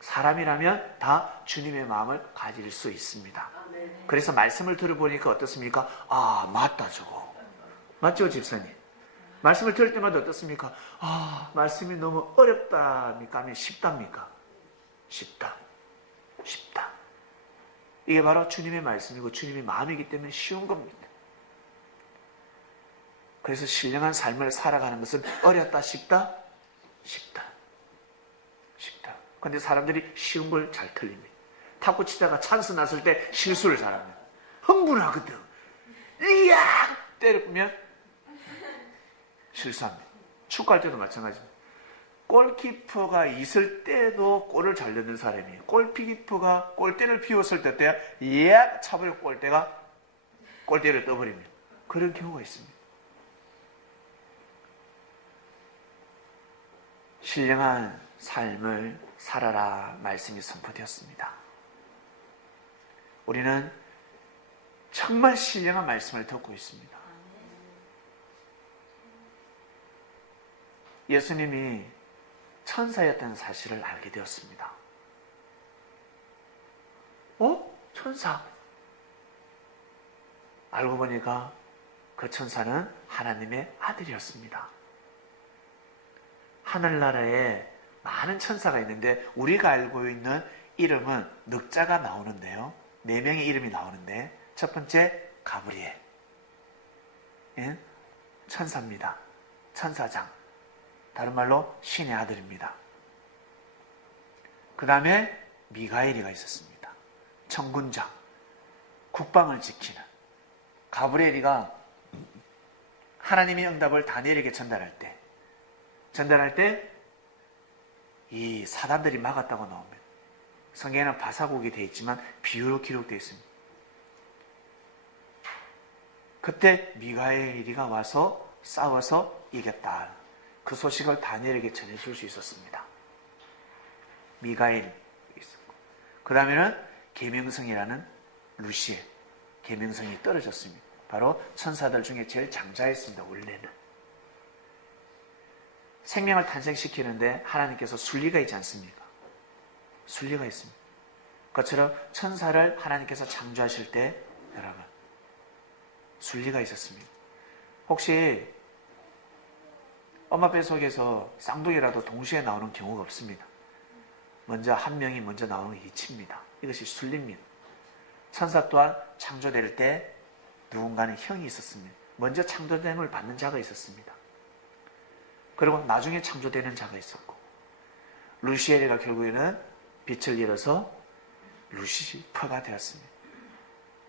사람이라면 다 주님의 마음을 가질 수 있습니다. 그래서 말씀을 들어보니까 어떻습니까? 아, 맞다 저거. 맞죠, 집사님? 말씀을 들을 때마다 어떻습니까? 아, 말씀이 너무 어렵답니까? 아니면 쉽답니까? 쉽다. 쉽다. 이게 바로 주님의 말씀이고 주님의 마음이기 때문에 쉬운 겁니다. 그래서 신령한 삶을 살아가는 것은 어렵다, 쉽다? 쉽다. 쉽다. 그런데 사람들이 쉬운 걸 잘 틀립니다. 탁구 치다가 찬스 났을 때 실수를 잘합니다. 흥분하거든. 이야! 때리면 실수합니다. 축구할 때도 마찬가지입니다. 골키퍼가 있을 때도 골을 잘 넣는 사람이에요. 골키퍼가 골대를 비웠을 때야 이야! 차버려 골대를 떠버립니다. 그런 경우가 있습니다. 신령한 삶을 살아라 말씀이 선포되었습니다. 우리는 정말 신령한 말씀을 듣고 있습니다. 예수님이 천사였다는 사실을 알게 되었습니다. 천사? 알고 보니까 그 천사는 하나님의 아들이었습니다. 하늘나라에 많은 천사가 있는데 우리가 알고 있는 이름은 늑자가 나오는데요. 4명의 이름이 나오는데 첫 번째 가브리엘, 천사입니다. 천사장, 다른 말로 신의 아들입니다. 그 다음에 미가엘이가 있었습니다. 천군장, 국방을 지키는. 가브리엘이가 하나님의 응답을 다니엘에게 전달할 때 이 사단들이 막았다고 나옵니다. 성경에는 바사국이 되어 있지만 비유로 기록되어 있습니다. 그때 미가엘이가 와서 싸워서 이겼다. 그 소식을 다니엘에게 전해줄 수 있었습니다. 미가엘이 있었고, 그 다음에는 계명성이라는 루시엘, 계명성이 떨어졌습니다. 바로 천사들 중에 제일 장자였습니다. 원래는 생명을 탄생시키는데 하나님께서 순리가 있지 않습니까? 순리가 있습니다. 그것처럼 천사를 하나님께서 창조하실 때 여러분 순리가 있었습니다. 혹시 엄마 뱃속에서 쌍둥이라도 동시에 나오는 경우가 없습니다. 먼저 한 명이 먼저 나오는 게 이치입니다. 이것이 순리입니다. 천사 또한 창조될 때 누군가는 형이 있었습니다. 먼저 창조됨을 받는 자가 있었습니다. 그리고 나중에 창조되는 자가 있었고, 루시엘이가 결국에는 빛을 잃어서 루시퍼가 되었습니다.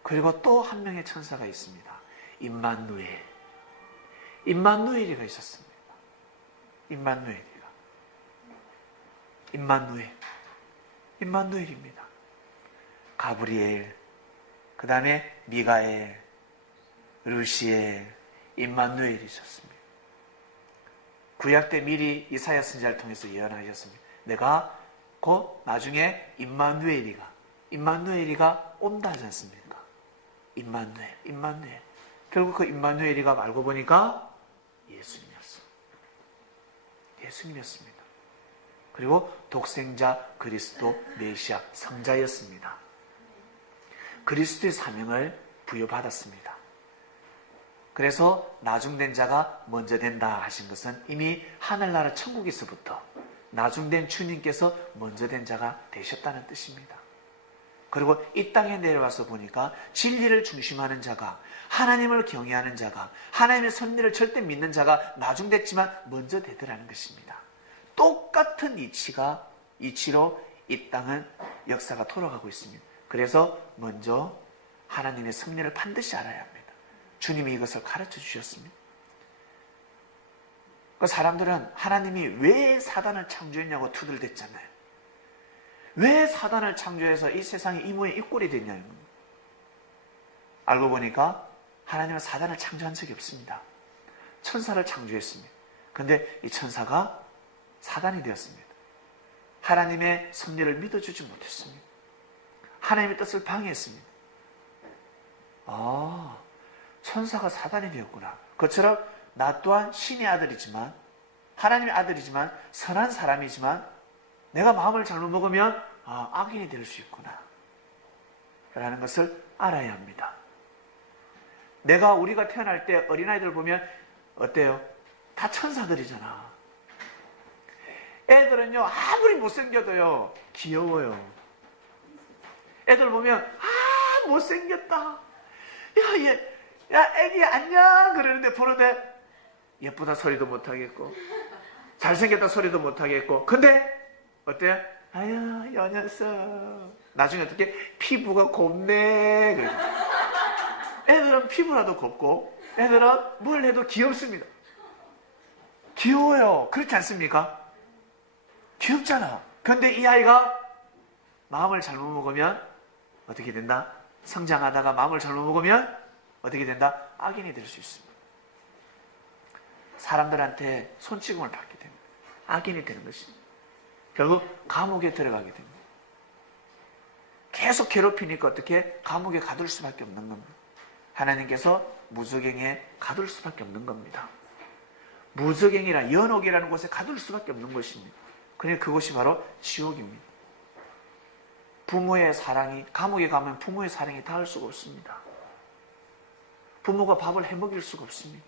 그리고 또 한 명의 천사가 있습니다. 임마누엘. 임마누엘이가 있었습니다. 임마누엘입니다. 가브리엘, 그 다음에 미가엘, 루시엘, 임마누엘이 있었습니다. 구약 때 미리 이사야 선지자를 통해서 예언하셨습니다. 내가 곧 나중에 임마누엘이가 온다 하지 않습니까? 임마누엘. 결국 그 임마누엘이가 알고 보니까 예수님이었습니다. 그리고 독생자 그리스도 메시아 성자였습니다. 그리스도의 사명을 부여받았습니다. 그래서 나중된 자가 먼저 된다 하신 것은 이미 하늘나라 천국에서부터 나중된 주님께서 먼저 된 자가 되셨다는 뜻입니다. 그리고 이 땅에 내려와서 보니까 진리를 중심하는 자가, 하나님을 경외하는 자가, 하나님의 섭리를 절대 믿는 자가 나중됐지만 먼저 되더라는 것입니다. 똑같은 이치로 이 땅은 역사가 돌아가고 있습니다. 그래서 먼저 하나님의 섭리를 반드시 알아야 합니다. 주님이 이것을 가르쳐 주셨습니다. 그 사람들은 하나님이 왜 사단을 창조했냐고 투덜댔잖아요. 왜 사단을 창조해서 이 세상이 이 모양 이 꼴이 됐냐는 겁니다. 알고 보니까 하나님은 사단을 창조한 적이 없습니다. 천사를 창조했습니다. 그런데 이 천사가 사단이 되었습니다. 하나님의 섭리를 믿어주지 못했습니다. 하나님의 뜻을 방해했습니다. 천사가 사단이 되었구나. 그처럼 나 또한 신의 아들이지만, 하나님의 아들이지만, 선한 사람이지만 내가 마음을 잘못 먹으면 악인이 될 수 있구나 라는 것을 알아야 합니다. 우리가 태어날 때 어린아이들 보면 어때요? 다 천사들이잖아. 애들은요 아무리 못생겨도요 귀여워요. 애들 보면 못생겼다, 야 애기 안녕 그러는데 보는데 예쁘다 소리도 못하겠고 잘생겼다 소리도 못하겠고, 근데 어때요? 아유 여 녀석 나중에 어떻게 피부가 곱네. 애들은 피부라도 곱고 애들은 뭘 해도 귀엽습니다. 귀여워요. 그렇지 않습니까? 귀엽잖아. 그런데 이 아이가 마음을 잘못 먹으면 어떻게 된다? 성장하다가 마음을 잘못 먹으면 어떻게 된다? 악인이 될 수 있습니다. 사람들한테 손찌검을 받게 됩니다. 악인이 되는 것입니다. 결국 감옥에 들어가게 됩니다. 계속 괴롭히니까 어떻게 감옥에 가둘 수밖에 없는 겁니다. 하나님께서 무저갱에 가둘 수밖에 없는 겁니다. 무저갱이라 연옥이라는 곳에 가둘 수밖에 없는 것입니다. 그러니까 그곳이 바로 지옥입니다. 부모의 사랑이, 감옥에 가면 부모의 사랑이 닿을 수가 없습니다. 부모가 밥을 해먹일 수가 없습니다.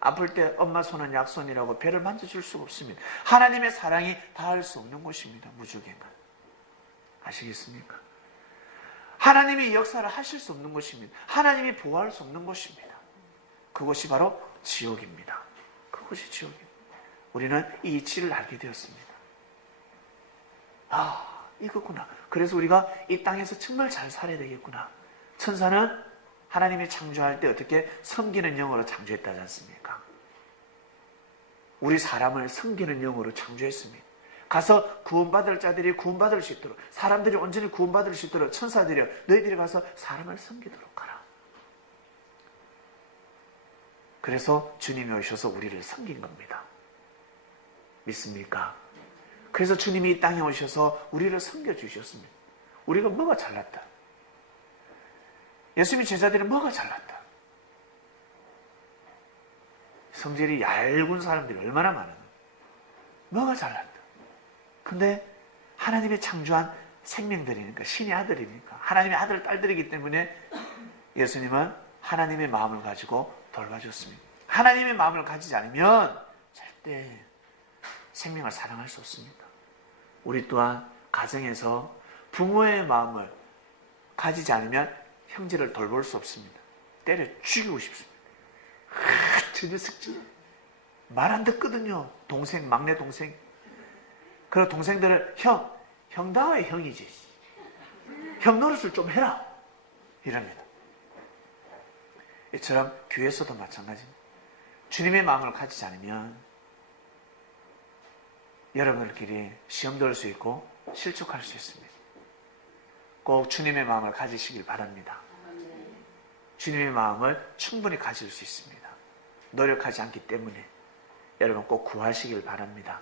아플 때 엄마 손은 약손이라고 배를 만져줄 수가 없습니다. 하나님의 사랑이 닿을 수 없는 곳입니다. 무저갱은. 아시겠습니까? 하나님이 역사를 하실 수 없는 곳입니다. 하나님이 보호할 수 없는 곳입니다. 그것이 바로 지옥입니다. 그것이 지옥입니다. 우리는 이 이치를 알게 되었습니다. 이거구나. 그래서 우리가 이 땅에서 정말 잘 살아야 되겠구나. 천사는 하나님이 창조할 때 어떻게 섬기는 영으로 창조했다지 않습니까? 우리 사람을 섬기는 영으로 창조했습니다. 가서 구원받을 자들이 구원받을 수 있도록, 사람들이 온전히 구원받을 수 있도록 천사들이여 너희들이 가서 사람을 섬기도록 하라. 그래서 주님이 오셔서 우리를 섬긴 겁니다. 믿습니까? 그래서 주님이 이 땅에 오셔서 우리를 섬겨주셨습니다. 우리가 뭐가 잘났다? 예수님의 제자들이 뭐가 잘났다? 성질이 얇은 사람들이 얼마나 많아. 뭐가 잘났다? 근데 하나님의 창조한 생명들이니까, 신의 아들이니까, 하나님의 아들, 딸들이기 때문에 예수님은 하나님의 마음을 가지고 돌봐줬습니다. 하나님의 마음을 가지지 않으면 절대 생명을 사랑할 수 없습니다. 우리 또한 가정에서 부모의 마음을 가지지 않으면 형제를 돌볼 수 없습니다. 때려 죽이고 싶습니다. 저 녀석 말 안 듣거든요. 동생, 막내 동생. 그리고 동생들을 형다워의 형이지. 형 노릇을 좀 해라. 이럽니다. 이처럼 교회에서도 마찬가지입니다. 주님의 마음을 가지지 않으면 여러분들끼리 시험도 할 수 있고 실족할 수 있습니다. 꼭 주님의 마음을 가지시길 바랍니다. 주님의 마음을 충분히 가질 수 있습니다. 노력하지 않기 때문에 여러분 꼭 구하시길 바랍니다.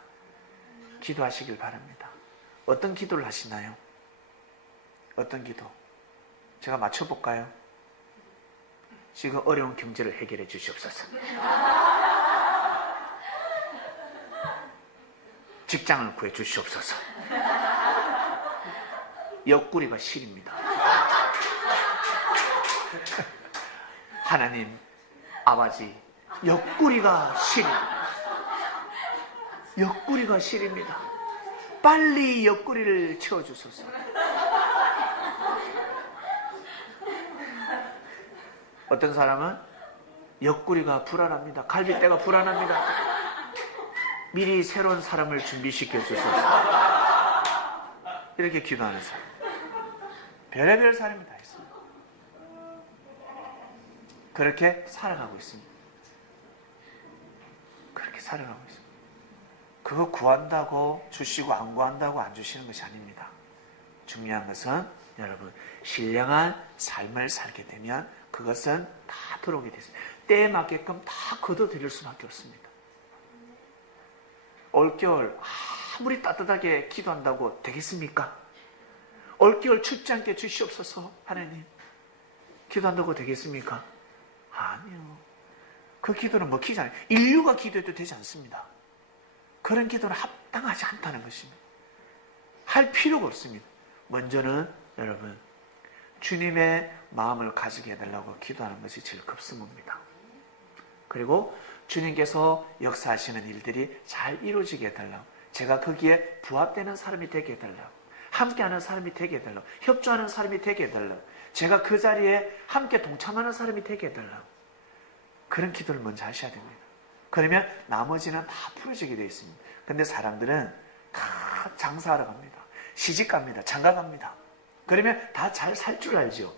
기도하시길 바랍니다. 어떤 기도를 하시나요? 어떤 기도? 제가 맞춰볼까요? 지금 어려운 경제를 해결해 주시옵소서. 직장을 구해 주시옵소서. 옆구리가 시립니다. 하나님, 아버지, 옆구리가 시립니다. 옆구리가 시립니다. 빨리 옆구리를 채워주소서. 어떤 사람은 옆구리가 불안합니다. 갈비뼈가 불안합니다. 미리 새로운 사람을 준비시켜 주소서. 이렇게 기도하는 사람. 별의별 사람이 다 있습니다. 그렇게 살아가고 있습니다. 그렇게 살아가고 있습니다. 그거 구한다고 주시고 안 구한다고 안 주시는 것이 아닙니다. 중요한 것은 여러분 신령한 삶을 살게 되면 그것은 다 들어오게 됐습니다. 때에 맞게끔 다 거둬들일 수밖에 없습니다. 올겨울 아무리 따뜻하게 기도한다고 되겠습니까? 올겨울 춥지 않게 주시옵소서. 하나님, 기도한다고 되겠습니까? 아니요. 그 기도는 먹히지 않아요. 인류가 기도해도 되지 않습니다. 그런 기도는 합당하지 않다는 것입니다. 할 필요가 없습니다. 먼저는 여러분 주님의 마음을 가지게 해달라고 기도하는 것이 제일 급선무입니다. 그리고 주님께서 역사하시는 일들이 잘 이루어지게 해달라고, 제가 거기에 부합되는 사람이 되게 해달라고, 함께하는 사람이 되게 해달라고, 협조하는 사람이 되게 해달라고, 제가 그 자리에 함께 동참하는 사람이 되게 해달라고, 그런 기도를 먼저 하셔야 됩니다. 그러면 나머지는 다 풀어지게 되어 있습니다. 근데 사람들은 다 장사하러 갑니다. 시집 갑니다. 장가 갑니다. 그러면 다 잘 살 줄 알죠.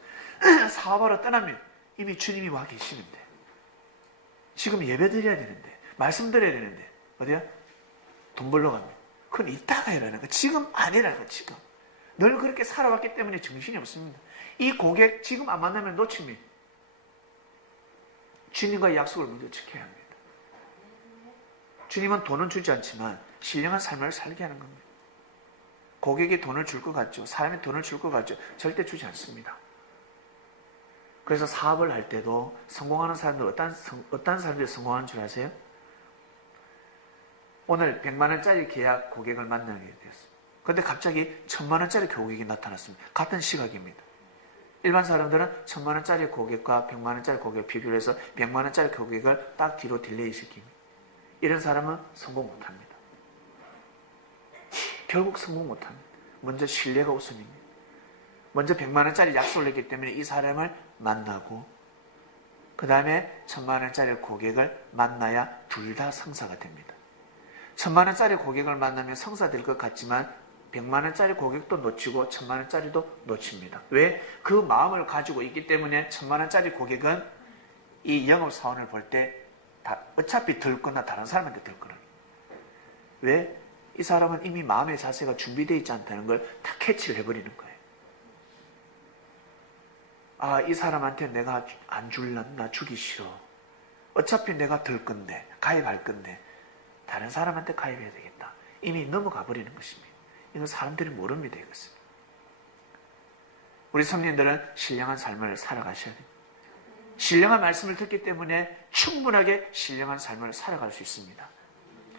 사업하러 떠나면 이미 주님이 와 계시는데, 지금 예배 드려야 되는데, 말씀 드려야 되는데, 어디야? 돈 벌러 갑니다. 그건 이따가 해라는 거. 지금 아니라는 거. 지금 늘 그렇게 살아왔기 때문에 정신이 없습니다. 이 고객 지금 안 만나면 놓칩니다. 주님과의 약속을 먼저 지켜야 합니다. 주님은 돈은 주지 않지만 신령한 삶을 살게 하는 겁니다. 고객이 돈을 줄 것 같죠? 사람이 돈을 줄 것 같죠? 절대 주지 않습니다. 그래서 사업을 할 때도 성공하는 사람들, 어떤 사람들이 성공하는 줄 아세요? 오늘 100만 원짜리 계약 고객을 만나게 되었습니다. 그런데 갑자기 1000만 원짜리 고객이 나타났습니다. 같은 시각입니다. 일반 사람들은 1000만 원짜리 고객과 100만 원짜리 고객을 비교를 해서 100만 원짜리 고객을 딱 뒤로 딜레이 시킵니다. 이런 사람은 성공 못합니다. 결국 성공 못합니다. 먼저 신뢰가 우선입니다. 먼저 100만 원짜리 약속을 했기 때문에 이 사람을 만나고 그 다음에 1000만 원짜리 고객을 만나야 둘 다 성사가 됩니다. 1000만 원짜리 고객을 만나면 성사될 것 같지만 100만 원짜리 고객도 놓치고 1000만 원짜리도 놓칩니다. 왜? 그 마음을 가지고 있기 때문에 1000만 원짜리 고객은 이 영업사원을 볼 때 어차피 들 거나 다른 사람한테 들 거라. 왜? 이 사람은 이미 마음의 자세가 준비되어 있지 않다는 걸 다 캐치를 해버리는 거예요. 아, 이 사람한테 내가 안 줄란나 주기 싫어. 어차피 내가 들 건데, 가입할 건데 다른 사람한테 가입해야 되겠다. 이미 넘어가 버리는 것입니다. 이건 사람들이 모릅니다. 이것을. 우리 성도님들은 신령한 삶을 살아가셔야 됩니다. 신령한 말씀을 듣기 때문에 충분하게 신령한 삶을 살아갈 수 있습니다.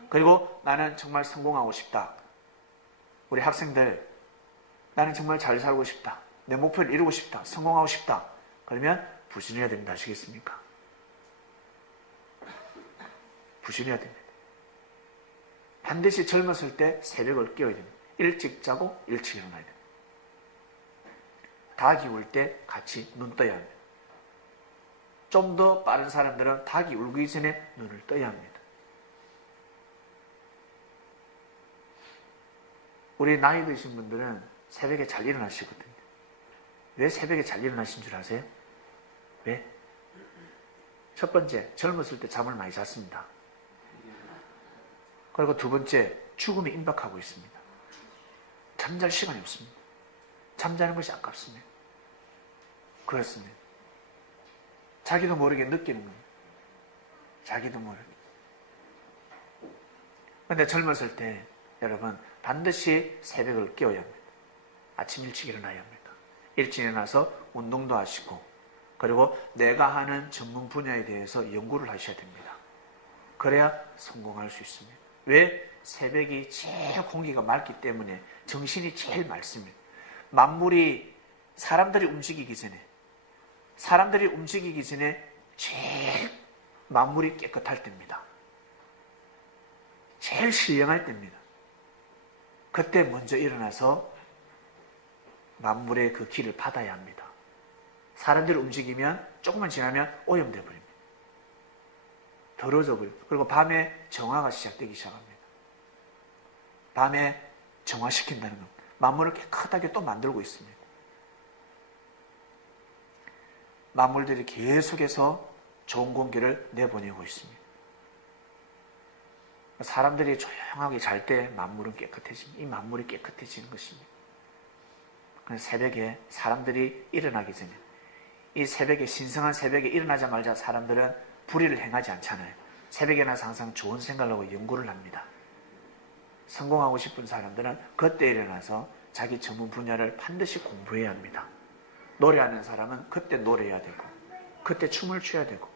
그리고 나는 정말 성공하고 싶다. 우리 학생들, 나는 정말 잘 살고 싶다. 내 목표를 이루고 싶다. 성공하고 싶다. 그러면 부지런해야 됩니다. 아시겠습니까? 부지런해야 됩니다. 반드시 젊었을 때 새벽을 깨워야 됩니다. 일찍 자고 일찍 일어나야 됩니다. 닭이 울 때 같이 눈 떠야 합니다. 좀 더 빠른 사람들은 닭이 울기 전에 눈을 떠야 합니다. 우리 나이 드신 분들은 새벽에 잘 일어나시거든요. 왜 새벽에 잘 일어나신 줄 아세요? 왜? 첫 번째, 젊었을 때 잠을 많이 잤습니다. 그리고 두 번째, 죽음이 임박하고 있습니다. 잠잘 시간이 없습니다. 잠자는 것이 아깝습니다. 그렇습니다. 자기도 모르게 느끼는 겁니다. 자기도 모르게. 그런데 젊었을 때 여러분 반드시 새벽을 깨워야 합니다. 아침 일찍 일어나야 합니다. 일찍 일어나서 운동도 하시고 그리고 내가 하는 전문 분야에 대해서 연구를 하셔야 됩니다. 그래야 성공할 수 있습니다. 왜? 새벽이 제일 공기가 맑기 때문에 정신이 제일 맑습니다. 만물이 사람들이 움직이기 전에 제일 만물이 깨끗할 때입니다. 제일 신령할 때입니다. 그때 먼저 일어나서 만물의 그 길을 받아야 합니다. 사람들이 움직이면 조금만 지나면 오염돼 버립니다. 더러워져 버립니다. 그리고 밤에 정화가 시작되기 시작합니다. 밤에 정화시킨다는 겁니다. 만물을 깨끗하게 또 만들고 있습니다. 만물들이 계속해서 좋은 공기를 내보내고 있습니다. 사람들이 조용하게 잘 때 만물은 깨끗해집니다. 이 만물이 깨끗해지는 것입니다. 그래서 새벽에 사람들이 일어나기 전에 이 새벽에 신성한 새벽에 일어나자마자 사람들은 불의를 행하지 않잖아요. 새벽에 나서 항상 좋은 생각을 하고 연구를 합니다. 성공하고 싶은 사람들은 그때 일어나서 자기 전문 분야를 반드시 공부해야 합니다. 노래하는 사람은 그때 노래해야 되고 그때 춤을 춰야 되고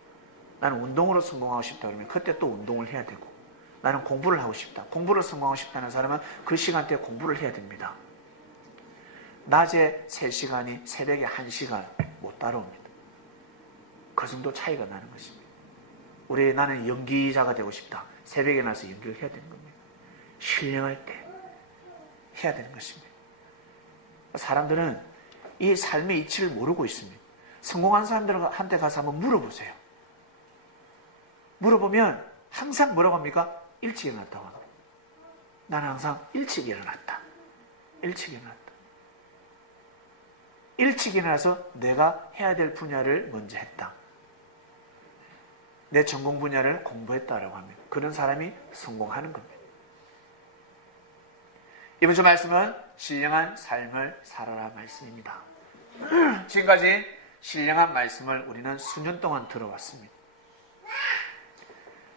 나는 운동으로 성공하고 싶다 그러면 그때 또 운동을 해야 되고 나는 공부를 하고 싶다. 공부를 성공하고 싶다는 사람은 그 시간대에 공부를 해야 됩니다. 낮에 3시간이 새벽에 1시간 못 따라옵니다. 그 정도 차이가 나는 것입니다. 나는 연기자가 되고 싶다. 새벽에 나서 연기를 해야 되는 겁니다. 신령할 때 해야 되는 것입니다. 사람들은 이 삶의 이치를 모르고 있습니다. 성공한 사람들한테 가서 한번 물어보세요. 물어보면 항상 뭐라고 합니까? 일찍 일어났다고 합니다. 나는 항상 일찍 일어났다. 일찍 일어났다. 일찍 일어나서 내가 해야 될 분야를 먼저 했다. 내 전공 분야를 공부했다라고 합니다. 그런 사람이 성공하는 겁니다. 이번 주 말씀은 신령한 삶을 살아라 말씀입니다. 지금까지 신령한 말씀을 우리는 수년 동안 들어왔습니다.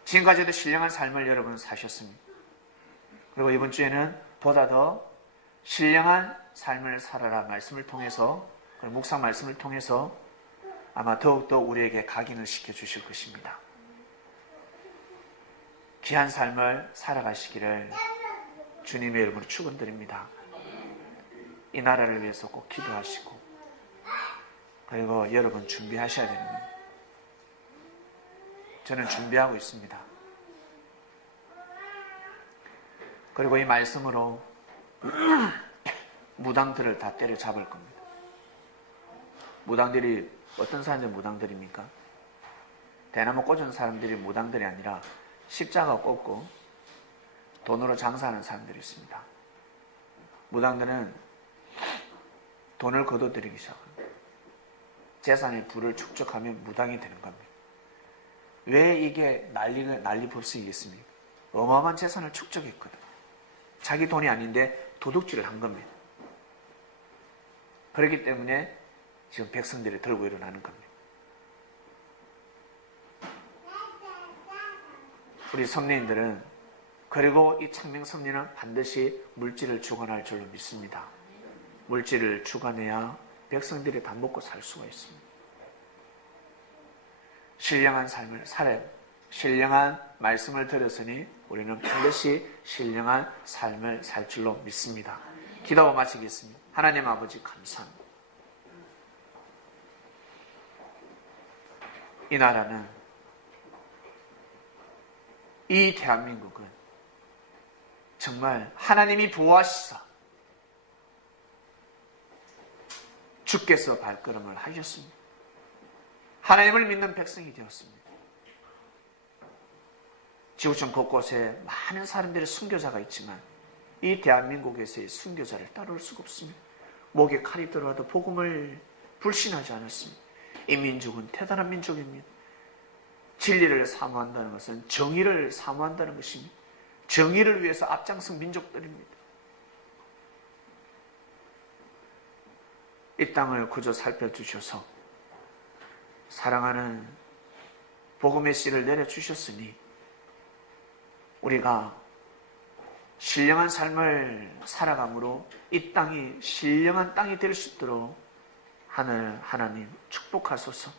지금까지도 신령한 삶을 여러분 사셨습니다. 그리고 이번 주에는 보다 더 신령한 삶을 살아라 말씀을 통해서 묵상 말씀을 통해서 아마 더욱더 우리에게 각인을 시켜주실 것입니다. 귀한 삶을 살아가시기를 주님의 이름으로 축원드립니다. 이 나라를 위해서 꼭 기도하시고 그리고 여러분 준비하셔야 되는 겁니다. 저는 준비하고 있습니다. 그리고 이 말씀으로 무당들을 다 때려잡을 겁니다. 무당들이 어떤 사람들이 무당들입니까? 대나무 꽂은 사람들이 무당들이 아니라 십자가 꽂고 돈으로 장사하는 사람들이 있습니다. 무당들은 돈을 거둬들이기 시작합니다. 재산의 부를 축적하면 무당이 되는 겁니다. 왜 이게 난리 법석이겠습니까? 어마어마한 재산을 축적했거든요. 자기 돈이 아닌데 도둑질을 한 겁니다. 그렇기 때문에 지금 백성들이 들고 일어나는 겁니다. 우리 섭리인들은 그리고 이 창명 섭리는 반드시 물질을 주관할 줄로 믿습니다. 물질을 주관해야 백성들이 다 먹고 살 수가 있습니다. 신령한 삶을 살아야 신령한 말씀을 들었으니 우리는 반드시 신령한 삶을 살 줄로 믿습니다. 기도하고 마치겠습니다. 하나님 아버지 감사합니다. 이 나라는, 이 대한민국은 정말 하나님이 보호하시사 주께서 발걸음을 하셨습니다. 하나님을 믿는 백성이 되었습니다. 지구촌 곳곳에 많은 사람들의 순교자가 있지만 이 대한민국에서의 순교자를 따라올 수가 없습니다. 목에 칼이 들어와도 복음을 불신하지 않았습니다. 이 민족은 대단한 민족입니다. 진리를 사모한다는 것은 정의를 사모한다는 것입니다. 정의를 위해서 앞장선 민족들입니다. 이 땅을 그저 살펴주셔서 사랑하는 복음의 씨를 내려주셨으니 우리가 신령한 삶을 살아감으로 이 땅이 신령한 땅이 될 수 있도록 하늘 하나님 축복하소서.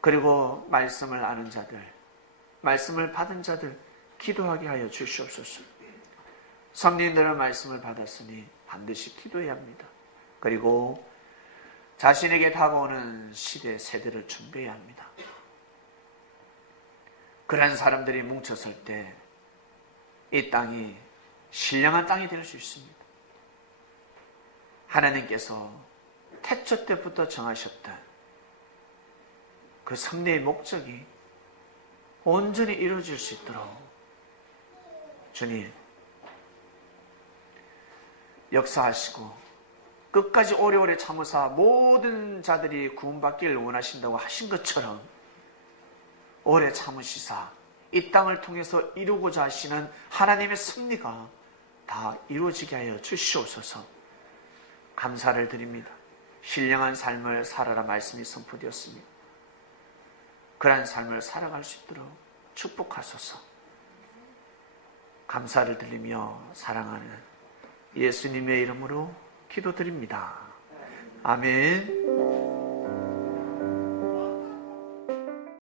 그리고 말씀을 아는 자들, 말씀을 받은 자들 기도하게 하여 주시옵소서. 성도님들은 말씀을 받았으니 반드시 기도해야 합니다. 그리고 자신에게 다가오는 시대 세대를 준비해야 합니다. 그런 사람들이 뭉쳤을 때 이 땅이 신령한 땅이 될 수 있습니다. 하나님께서 태초 때부터 정하셨던 그 섭리의 목적이 온전히 이루어질 수 있도록 주님 역사하시고 끝까지 오래오래 참으사 모든 자들이 구원받기를 원하신다고 하신 것처럼 오래 참으시사 이 땅을 통해서 이루고자 하시는 하나님의 섭리가 다 이루어지게 하여 주시옵소서. 감사를 드립니다. 신령한 삶을 살아라 말씀이 선포되었습니다. 그러한 삶을 살아갈 수 있도록 축복하소서. 감사를 드리며 사랑하는 예수님의 이름으로 기도드립니다. 아멘.